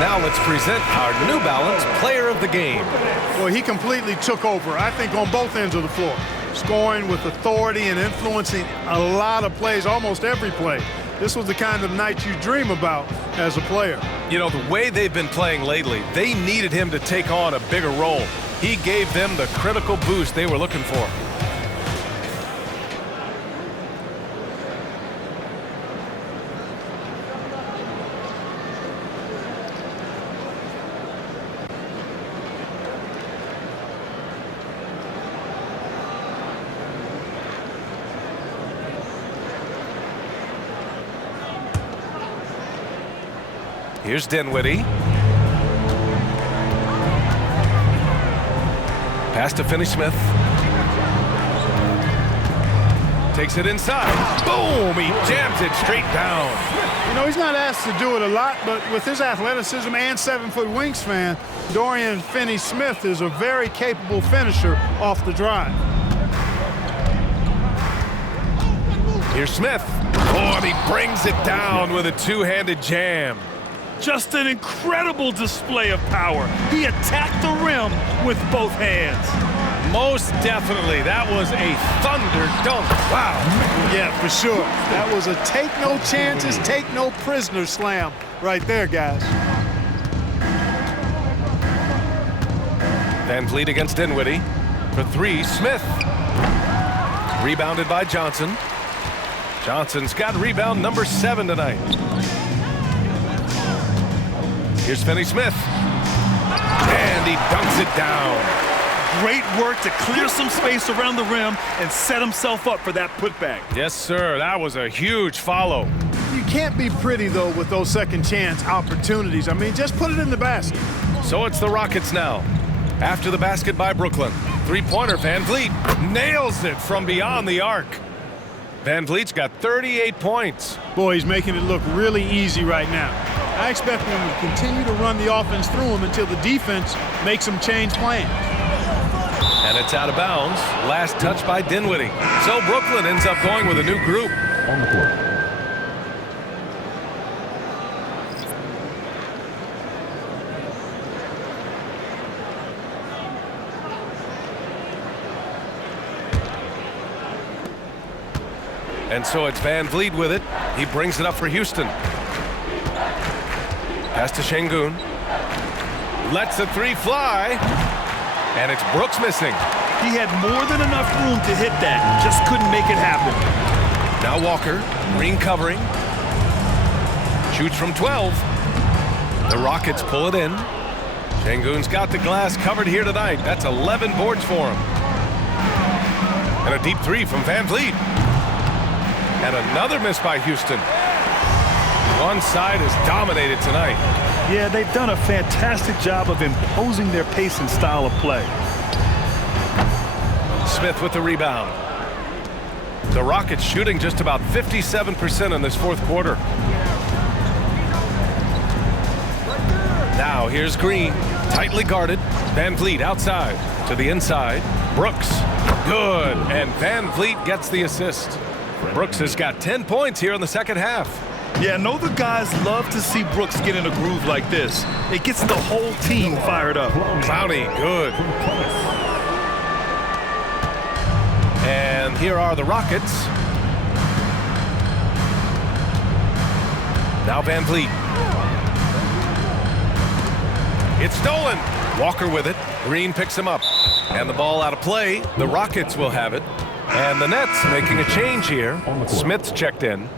Now let's present our New Balance Player of the Game. Well, he completely took over, I think, on both ends of the floor. Scoring with authority and influencing a lot of plays, almost every play. This was the kind of night you dream about as a player. You know, the way they've been playing lately, they needed him to take on a bigger role. He gave them the critical boost they were looking for. Here's Dinwiddie. Pass to Finney-Smith. Takes it inside. Boom! He jams it straight down. You know, he's not asked to do it a lot, but with his athleticism and 7-foot wingspan, Dorian Finney-Smith is a very capable finisher off the drive. Here's Smith. Oh, and he brings it down with a two-handed jam. Just an incredible display of power. He attacked the rim with both hands. Most definitely. That was a thunder dunk. Wow. Yeah, for sure. That was a take no chances, take no prisoner slam right there, guys. Van Vliet against Dinwiddie. For three, Smith. Rebounded by Johnson. Johnson's got rebound number 7 tonight. Here's Finney-Smith. And he dunks it down. Great work to clear some space around the rim and set himself up for that putback. Yes, sir. That was a huge follow. You can't be pretty, though, with those second chance opportunities. I mean, just put it in the basket. So it's the Rockets now. After the basket by Brooklyn. Three-pointer, Van Vliet nails it from beyond the arc. Van Vliet's got 38 points. Boy, he's making it look really easy right now. I expect them to continue to run the offense through him until the defense makes them change plans. And it's out of bounds. Last touch by Dinwiddie. So Brooklyn ends up going with a new group. On the court. And so it's Van Vliet with it. He brings it up for Houston. Pass to Şengün. Lets the three fly. And it's Brooks missing. He had more than enough room to hit that. Just couldn't make it happen. Now Walker. Green covering. Shoots from 12. The Rockets pull it in. Şengün's got the glass covered here tonight. That's 11 boards for him. And a deep three from Van Vliet. And another miss by Houston. One side has dominated tonight. Yeah, they've done a fantastic job of imposing their pace and style of play. Smith with the rebound. The Rockets shooting just about 57% in this fourth quarter. Now here's Green, tightly guarded. Van Vliet outside to the inside. Brooks, good, and Van Vliet gets the assist. Brooks has got 10 points here in the second half. Yeah, I know the guys love to see Brooks get in a groove like this. It gets the whole team fired up. Clowney, good. And here are the Rockets. Now Van Vliet. It's stolen. Walker with it. Green picks him up. And the ball out of play. The Rockets will have it. And the Nets making a change here. Smith's checked in.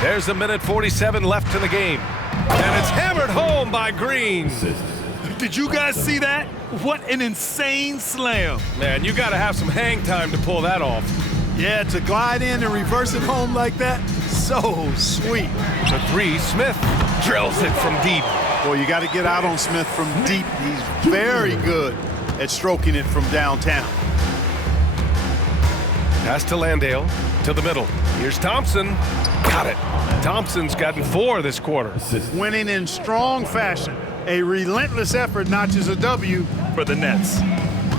There's a minute 47 left in the game. And it's hammered home by Green. Did you guys see that? What an insane slam. Man, you got to have some hang time to pull that off. Yeah, to glide in and reverse it home like that, so sweet. The three, Smith drills it from deep. Boy, you got to get out on Smith from deep. He's very good at stroking it from downtown. Pass to Landale, to the middle. Here's Thompson. Got it. Thompson's gotten 4 this quarter. Winning in strong fashion. A relentless effort notches a W for the Nets.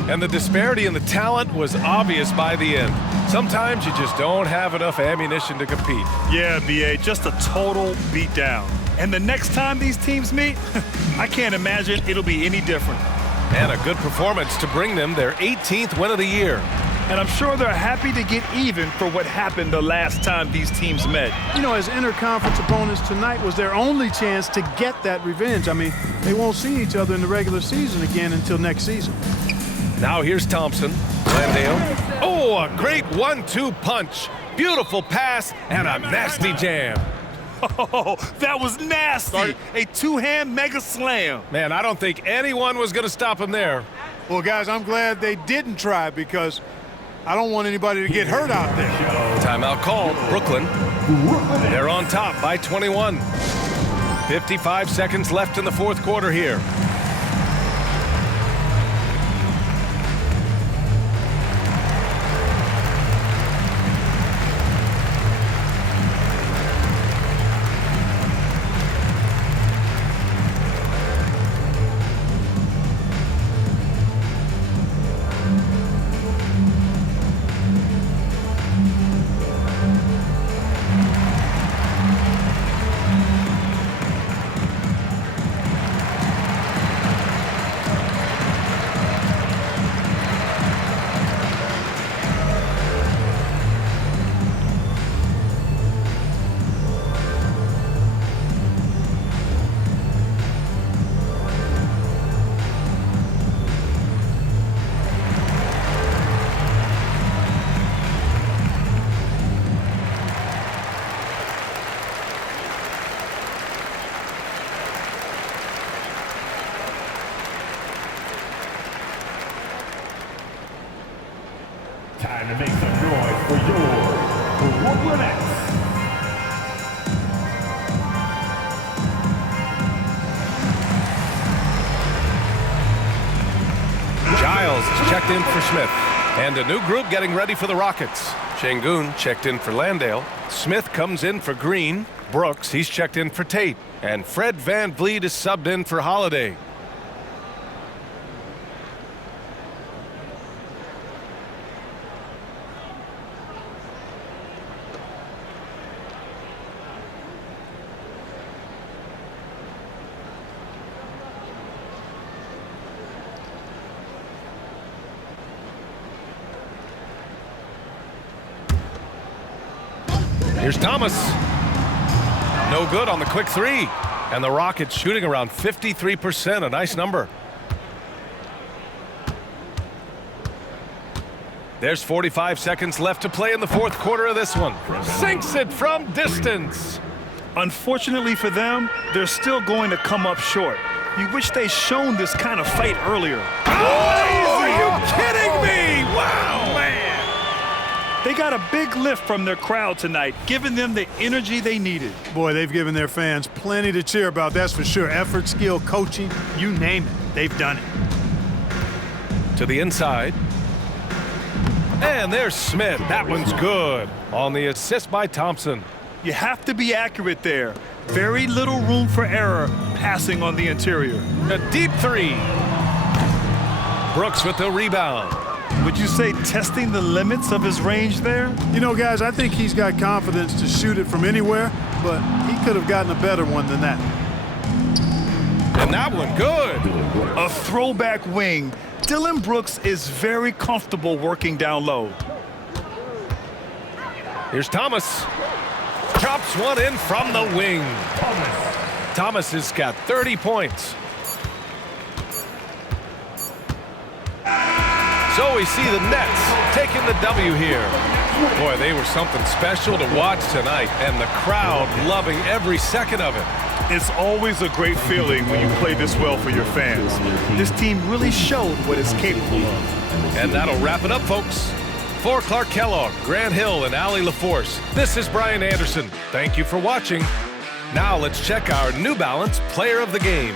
And the disparity in the talent was obvious by the end. Sometimes you just don't have enough ammunition to compete. Yeah, B.A., just a total beatdown. And the next time these teams meet, I can't imagine it'll be any different. And a good performance to bring them their 18th win of the year. And I'm sure they're happy to get even for what happened the last time these teams met. You know, as interconference opponents, tonight was their only chance to get that revenge. I mean, they won't see each other in the regular season again until next season. Now here's Thompson. Landale. Oh, a great 1-2 punch. Beautiful pass and a nasty jam. Oh, that was nasty. A two-hand mega slam. Man, I don't think anyone was going to stop him there. Well, guys, I'm glad they didn't try because I don't want anybody to get hurt out there. Timeout called. Brooklyn. They're on top by 21. 55 seconds left in the fourth quarter here. Time to make some noise for your Brooklyn Nets. Giles is checked in for Smith. And a new group getting ready for the Rockets. Şengün checked in for Landale. Smith comes in for Green. Brooks, he's checked in for Tate. And Fred VanVleet is subbed in for Holiday. Here's Thomas. No good on the quick three. And the Rockets shooting around 53%, a nice number. There's 45 seconds left to play in the fourth quarter of this one. Sinks it from distance. Unfortunately for them, they're still going to come up short. You wish they'd shown this kind of fight earlier. Oh, are you kidding me? Wow, man. They got a big lift from their crowd tonight, giving them the energy they needed. Boy, they've given their fans plenty to cheer about, that's for sure. Effort, skill, coaching, you name it, they've done it. To the inside. And there's Smith. That one's good. On the assist by Thompson. You have to be accurate there. Very little room for error passing on the interior. A deep three. Brooks with the rebound. Would you say testing the limits of his range there? You know, guys, I think he's got confidence to shoot it from anywhere, but he could have gotten a better one than that. And that one good. A throwback wing. Dillon Brooks is very comfortable working down low. Here's Thomas. Chops one in from the wing. Thomas has got 30 points. So we see the Nets taking the W here. Boy, they were something special to watch tonight, and the crowd loving every second of it. It's always a great feeling when you play this well for your fans. This team really showed what it's capable of. And that'll wrap it up, folks. For Clark Kellogg, Grant Hill, and Allie LaForce, this is Brian Anderson. Thank you for watching. Now let's check our New Balance Player of the Game.